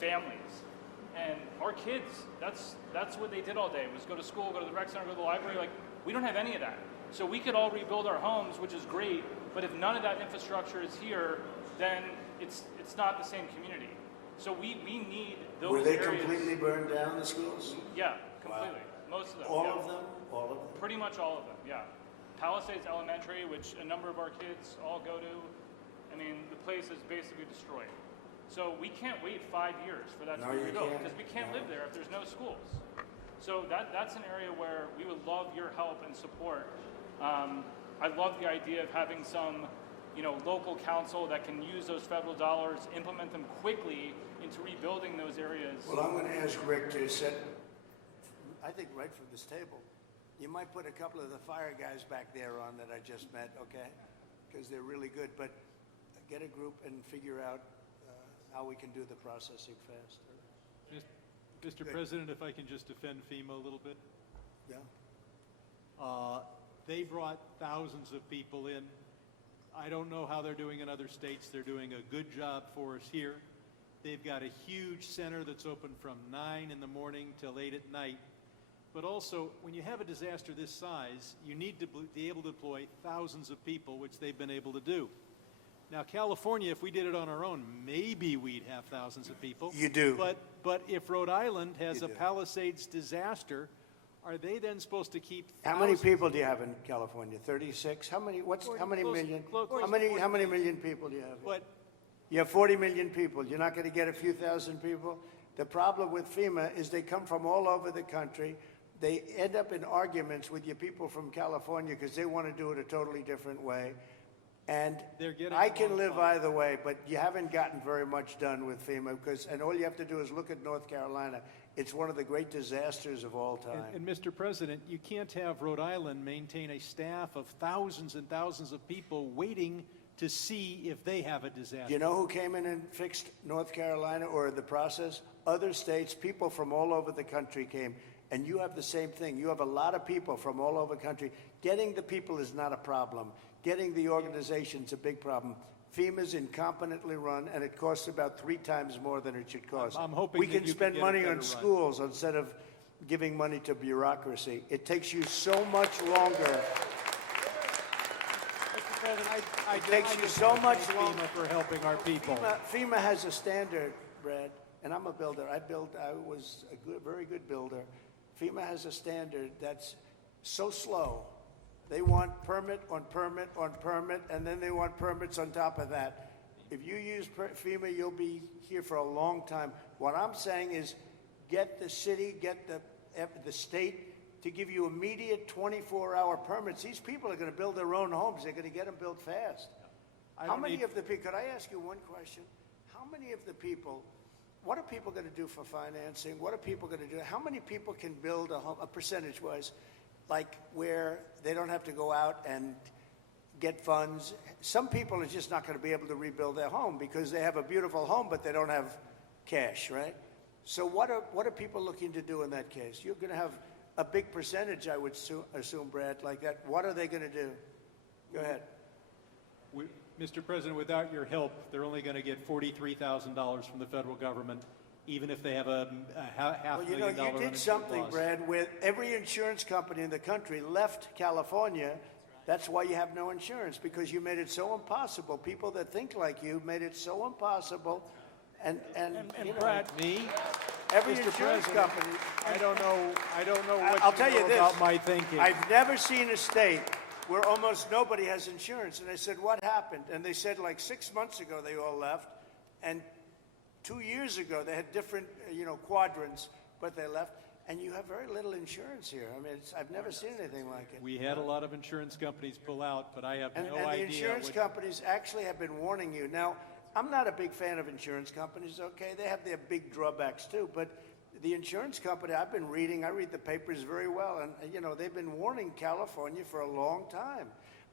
families. And our kids, that's what they did all day, was go to school, go to the rec center, go to the library. Like, we don't have any of that. So we could all rebuild our homes, which is great, but if none of that infrastructure is here, then it's not the same community. So we need those Were they areas. completely burned down, the schools? Yeah, completely. Wow. Most of them. All yeah. of them? All of them? Pretty much all of them, yeah. Palisades Elementary, which a number of our kids all go to, I mean, the place is basically destroyed. So we can't wait 5 years for that to be rebuilt, because we can't live there if there's no schools. So that's an area where we would love your help and support. I love the idea of having some, local council that can use those federal dollars, implement them quickly into rebuilding those areas. Well, I'm going to ask Rick to set, I think right from this table, you might put a couple of the fire guys back there on that I just met, okay? Because they're really good. But get a group and figure out how we can do the processing faster. Mr. President, if I can just defend FEMA a little bit. Yeah. They brought thousands of people in. I don't know how they're doing in other states. They're doing a good job for us here. They've got a huge center that's open from 9 in the morning till 8 at night. But also, when you have a disaster this size, you need to be able to deploy thousands of people, which they've been able to do. Now, California, if we did it on our own, maybe we'd have thousands of people. You do. But if Rhode Island has You a do. Palisades disaster, are they then supposed to keep How many thousands? people do you have in California? 36? How many million? How many million people do you have? But You have 40 million people. You're not going to get a few thousand people? The problem with FEMA is they come from all over the country. They end up in arguments with your people from California because they want to do it a totally different way. And They're getting I can along live fine. either way, but you haven't gotten very much done with FEMA and all you have to do is look at North Carolina. It's one of the great disasters of all time. And Mr. President, you can't have Rhode Island maintain a staff of thousands and thousands of people waiting to see if they have a disaster. You know who came in and fixed North Carolina or the process? Other states, people from all over the country came. And you have the same thing. You have a lot of people from all over the country. Getting the people is not a problem. Getting the organization's a big problem. FEMA's incompetently run, and it costs about 3 times more than it should cost. I'm hoping we that can you can spend get a money better on run. schools instead of giving money to bureaucracy. It takes you so much longer. Mr. President, It takes you so much thank longer. FEMA for helping our people. FEMA has a standard, Brad, and I'm a builder. I was a very good builder. FEMA has a standard that's so slow. They want permit on permit on permit, and then they want permits on top of that. If you use FEMA, you'll be here for a long time. What I'm saying is get the city, get the state to give you immediate 24-hour permits. These people are going to build their own homes. They're going to get them built fast. How many of the people, could I ask you one question? How many of the people, what are people going to do for financing? What are people going to do? How many people can build a home, a percentage-wise, like where they don't have to go out and get funds? Some people are just not going to be able to rebuild their home because they have a beautiful home, but they don't have cash, right? So what are people looking to do in that case? You're going to have a big percentage, I would assume, Brad, like that. What are they going to do? Go ahead. Mr. President, without your help, they're only going to get $43,000 from the federal government, even if they have a half Well, you million know, dollar you did uninsured something, loss. Brad, where every insurance company in the country left California. That's why you have no insurance, because you made it so impossible. People that think like you made it so impossible. And you know, Brad, me, every Mr. insurance President, company. I don't know what I'll you tell you know this. about my thinking. I've never seen a state where almost nobody has insurance. And I said, what happened? And they said like 6 months ago they all left. And 2 years ago they had different, quadrants, but they left. And you have very little insurance here. I mean, I've never seen anything like it. We had a lot of insurance companies pull out, but I have And, no and idea. the insurance companies actually have been warning you. Now, I'm not a big fan of insurance companies, okay? They have their big drawbacks too, but the insurance company, I read the papers very well, and they've been warning California for a long time.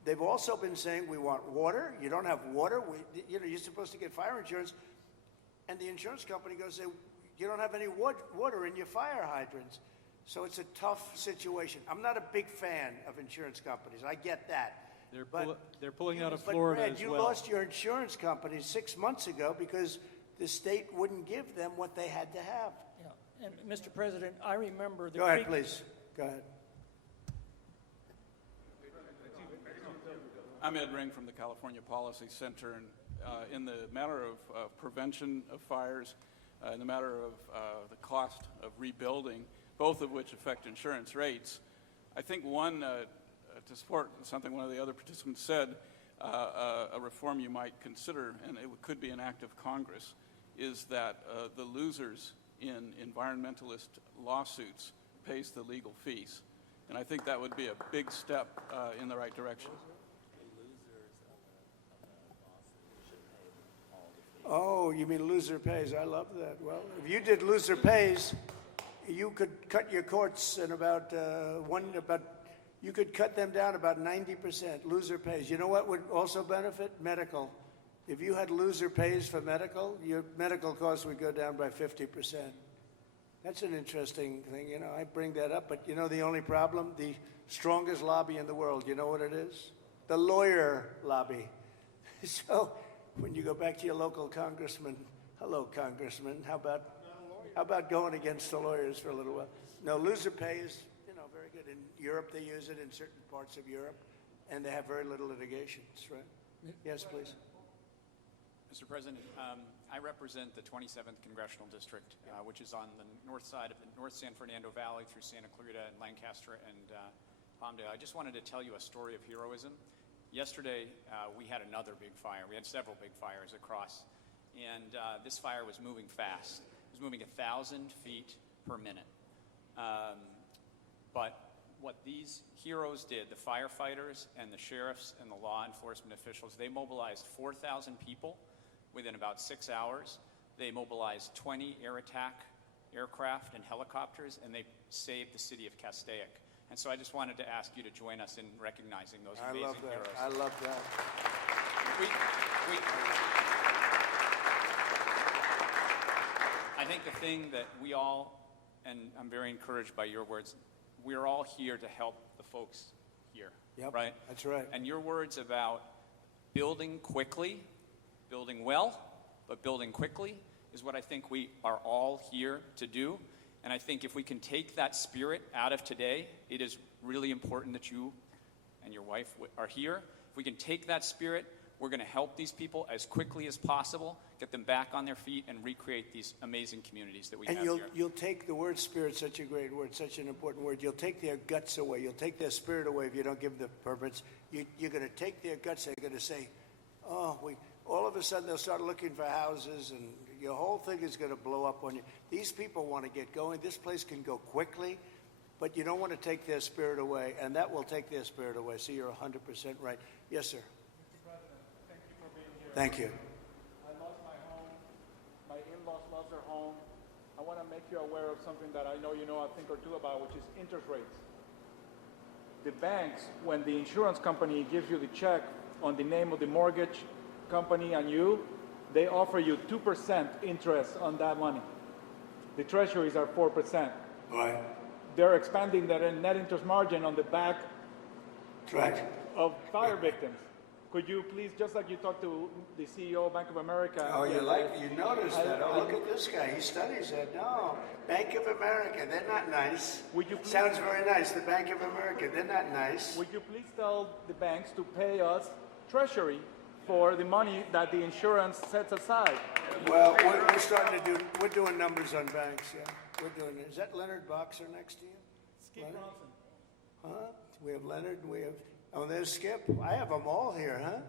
They've also been saying, we want water. You don't have water. You're supposed to get fire insurance. And the insurance company goes, you don't have any water in your fire hydrants. So it's a tough situation. I'm not a big fan of insurance companies. I get that. They're pulling out of But Florida Brad, as you well. lost your insurance company 6 months ago because the state wouldn't give them what they had to have. Yeah. And Mr. President, I remember the Go ahead, please. Go ahead. I'm Ed Ring from the California Policy Center, and in the matter of prevention of fires, in the matter of the cost of rebuilding, both of which affect insurance rates, I think one, to support something one of the other participants said, a reform you might consider, and it could be an act of Congress, is that the losers in environmentalist lawsuits pays the legal fees. And I think that would be a big step in the right direction. Oh, you mean loser pays. I love that. Well, if you did loser pays, you could cut your courts in you could cut them down about 90%. Loser pays. You know what would also benefit? Medical. If you had loser pays for medical, your medical costs would go down by 50%. That's an interesting thing. I bring that up, but the only problem? The strongest lobby in the world. You know what it is? The lawyer lobby. So when you go back to your local congressman, Hello, Congressman. How about going against the lawyers for a little while? No, loser pay is, very good. In Europe, they use it in certain parts of Europe, and they have very little litigations, right? Yes, please. Mr. President, I represent the 27th Congressional District, which is on the north side of the North San Fernando Valley through Santa Clarita and Lancaster and Palmdale. I just wanted to tell you a story of heroism. Yesterday, we had another big fire. We had several big fires across, and this fire was moving fast. It was moving 1,000 feet per minute. But what these heroes did, the firefighters and the sheriffs and the law enforcement officials, they mobilized 4,000 people within about 6 hours. They mobilized 20 air attack aircraft and helicopters, and they saved the city of Castaic. And so I just wanted to ask you to join us in recognizing those amazing heroes. I love that. I think the thing that we all, and I'm very encouraged by your words, we're all here to help the folks here, right? That's right. And your words about building quickly, building well, but building quickly is what I think we are all here to do. And I think if we can take that spirit out of today, it is really important that you and your wife are here. If we can take that spirit, we're going to help these people as quickly as possible, get them back on their feet, and recreate these amazing communities that we have here. And you'll take the word spirit, such a great word, such an important word. You'll take their guts away. You'll take their spirit away if you don't give them the permits. You're going to take their guts. They're going to say, all of a sudden they'll start looking for houses, and your whole thing is going to blow up on you. These people want to get going. This place can go quickly, but you don't want to take their spirit away, and that will take their spirit away. So you're 100% right. Yes, sir. Mr. President, thank you for being here. Thank you. I lost my home. My in-laws lost their home. I want to make you aware of something that I know you know a thing or two about, which is interest rates. The banks, when the insurance company gives you the check on the name of the mortgage company and you, they offer you 2% interest on that money. The treasuries are 4%. Right. They're expanding their net interest margin on the back of fire victims. Could you please, just like you talked to the CEO of Bank of America. Oh, you noticed that. Oh, look at this guy. He studies that. No, Bank of America, they're not nice. Would you please, sounds very nice. The Bank of America, they're not nice. Would you please tell the banks to pay us Treasury for the money that the insurance sets aside? Well, we're starting to do, we're doing numbers on banks, yeah. We're doing it. Is that Leonard Boxer next to you? Skip Bronson. Huh? We have Leonard, there's Skip. I have them all here, huh?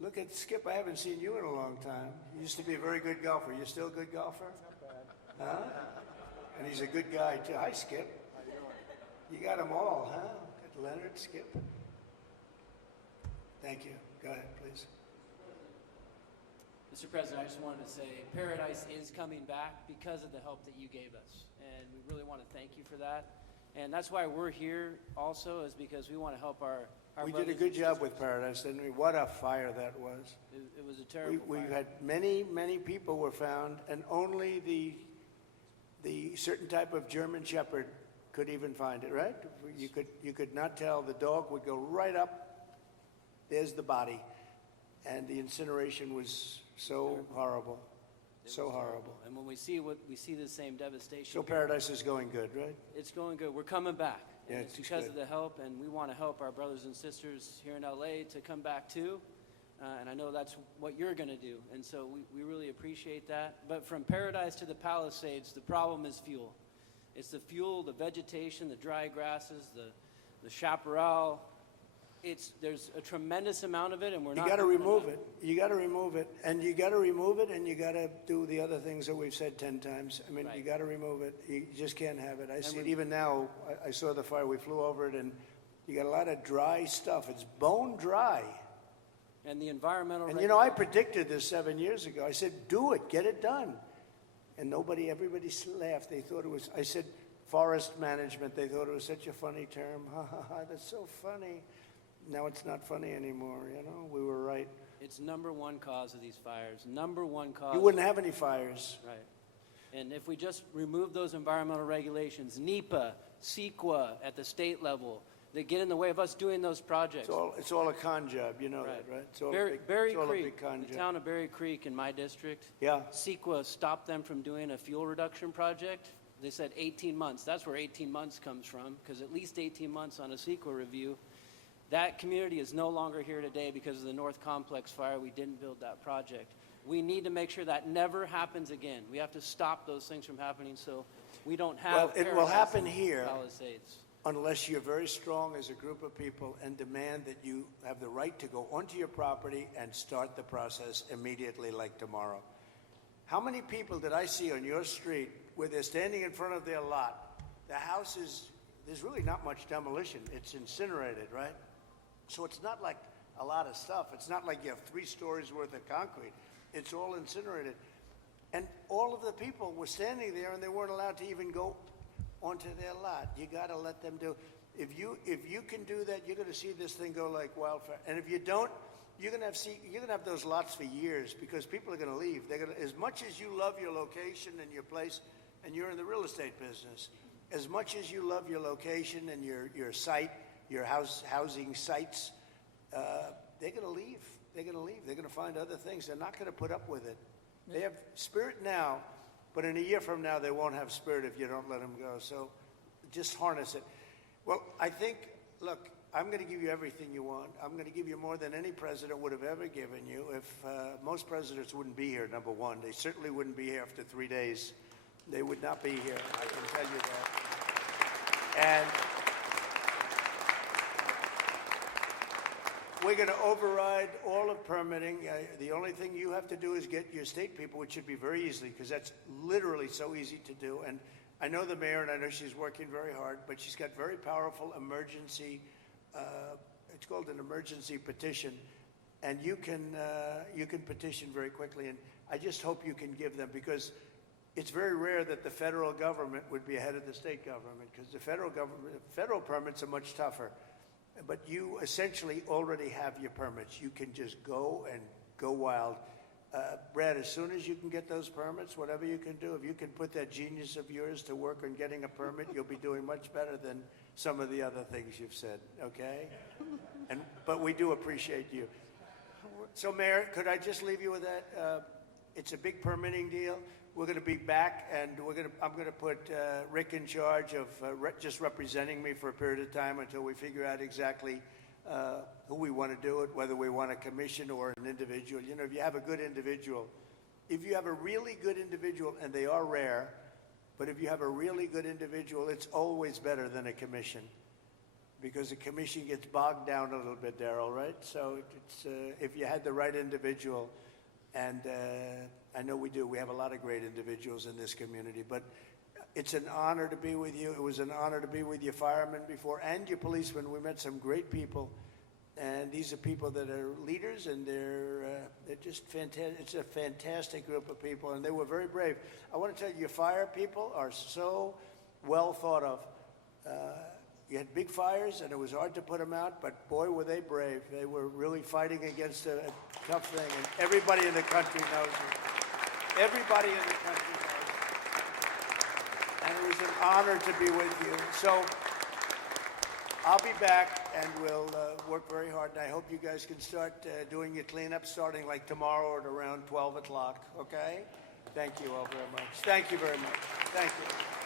Look at Skip, I haven't seen you in a long time. You used to be a very good golfer. You still a good golfer? Not bad. Huh? And he's a good guy, too. Hi, Skip. How you doing? You got them all, huh? Got Leonard, Skip. Thank you. Go ahead, please. Mr. President, I just wanted to say Paradise is coming back because of the help that you gave us. And we really want to thank you for that. And that's why we're here also, is because we want to help our We did a good job with Paradise, didn't we? What a fire that was. It was a terrible fire. We've had many people were found, and only the certain type of German Shepherd could even find it, right? You could not tell. The dog would go right up. There's the body. And the incineration was so horrible. So horrible. And when we see the same devastation. So Paradise is going good, right? It's going good. We're coming back. Yeah, it's because of the help, and we want to help our brothers and sisters here in LA to come back too. And I know that's what you're going to do. And so we really appreciate that. But from Paradise to the Palisades, the problem is fuel. It's the fuel, the vegetation, the dry grasses, the chaparral. There's a tremendous amount of it, and we're not. You got to remove it. You got to remove it, and you got to remove it, and you got to do the other things that we've said 10 times. I mean, Right. you got to remove it. You just can't have it. I see it even now. I saw the fire. We flew over it, and you got a lot of dry stuff. It's bone dry. And the environmental. And I predicted this 7 years ago. I said, "Do it, get it done," and everybody laughed. They thought it was. I said, "Forest management." They thought it was such a funny term. Ha ha ha! That's so funny. Now it's not funny anymore, we were right. It's number one cause of these fires. Number one cause. You wouldn't have any fires. Right. And if we just remove those environmental regulations, NEPA, CEQA at the state level, that get in the way of us doing those projects. It's all a con job, you know that, right? It's all Berry a Creek, big con the job. town of Berry Creek in my district. Yeah. CEQA stopped them from doing a fuel reduction project. They said 18 months. That's where 18 months comes from, because at least 18 months on a CEQA review. That community is no longer here today because of the North Complex fire. We didn't build that project. We need to make sure that never happens again. We have to stop those things from happening so we don't have. Well, it will happen Paradise here Palisades. unless you're very strong as a group of people and demand that you have the right to go onto your property and start the process immediately, like tomorrow. How many people did I see on your street where they're standing in front of their lot? The house is, there's really not much demolition. It's incinerated, right? So it's not like a lot of stuff. It's not like you have 3 stories worth of concrete. It's all incinerated. And all of the people were standing there and they weren't allowed to even go onto their lot. You got to let them do. If you can do that, you're going to see this thing go like wildfire. And if you don't, you're going to have those lots for years because people are going to leave. They're going to, as much as you love your location and your place, and you're in the real estate business, as much as you love your location and your site, your housing sites, they're going to leave. They're going to leave. They're going to find other things. They're not going to put up with it. They have spirit now, but in a year from now, they won't have spirit if you don't let them go. So just harness it. Well, I think, look, I'm going to give you everything you want. I'm going to give you more than any president would have ever given you. If most presidents wouldn't be here, number one. They certainly wouldn't be here after 3 days. They would not be here, I can tell you that. And we're going to override all of permitting. The only thing you have to do is get your state people, which should be very easily, because that's literally so easy to do. And I know the mayor, and I know she's working very hard, but she's got very powerful emergency, it's called an emergency petition, and you can petition very quickly. And I just hope you can give them, because it's very rare that the federal government would be ahead of the state government, because the federal permits are much tougher. But you essentially already have your permits. You can just go and go wild. Brad, as soon as you can get those permits, whatever you can do, if you can put that genius of yours to work on getting a permit, you'll be doing much better than some of the other things you've said, okay? But we do appreciate you. So, Mayor, could I just leave you with that? It's a big permitting deal. We're going to be back, and I'm going to put Rick in charge of just representing me for a period of time until we figure out exactly who we want to do it, whether we want a commission or an individual. You know, if you have a good individual, if you have a really good individual, and they are rare, but if you have a really good individual, it's always better than a commission, because a commission gets bogged down a little bit, Darrell, right? So it's, if you had the right individual, and I know we do. We have a lot of great individuals in this community, but it's an honor to be with you. It was an honor to be with your firemen before and your policemen. We met some great people, and these are people that are leaders, and they're just fantastic. It's a fantastic group of people, and they were very brave. I want to tell you, your fire people are so well thought of. You had big fires, and it was hard to put them out, but boy, were they brave. They were really fighting against a tough thing, and everybody in the country knows it. Everybody in the country knows it. And it was an honor to be with you. So I'll be back, and we'll work very hard, and I hope you guys can start doing your cleanup starting like tomorrow at around 12 o'clock, okay? Thank you all very much. Thank you very much. Thank you.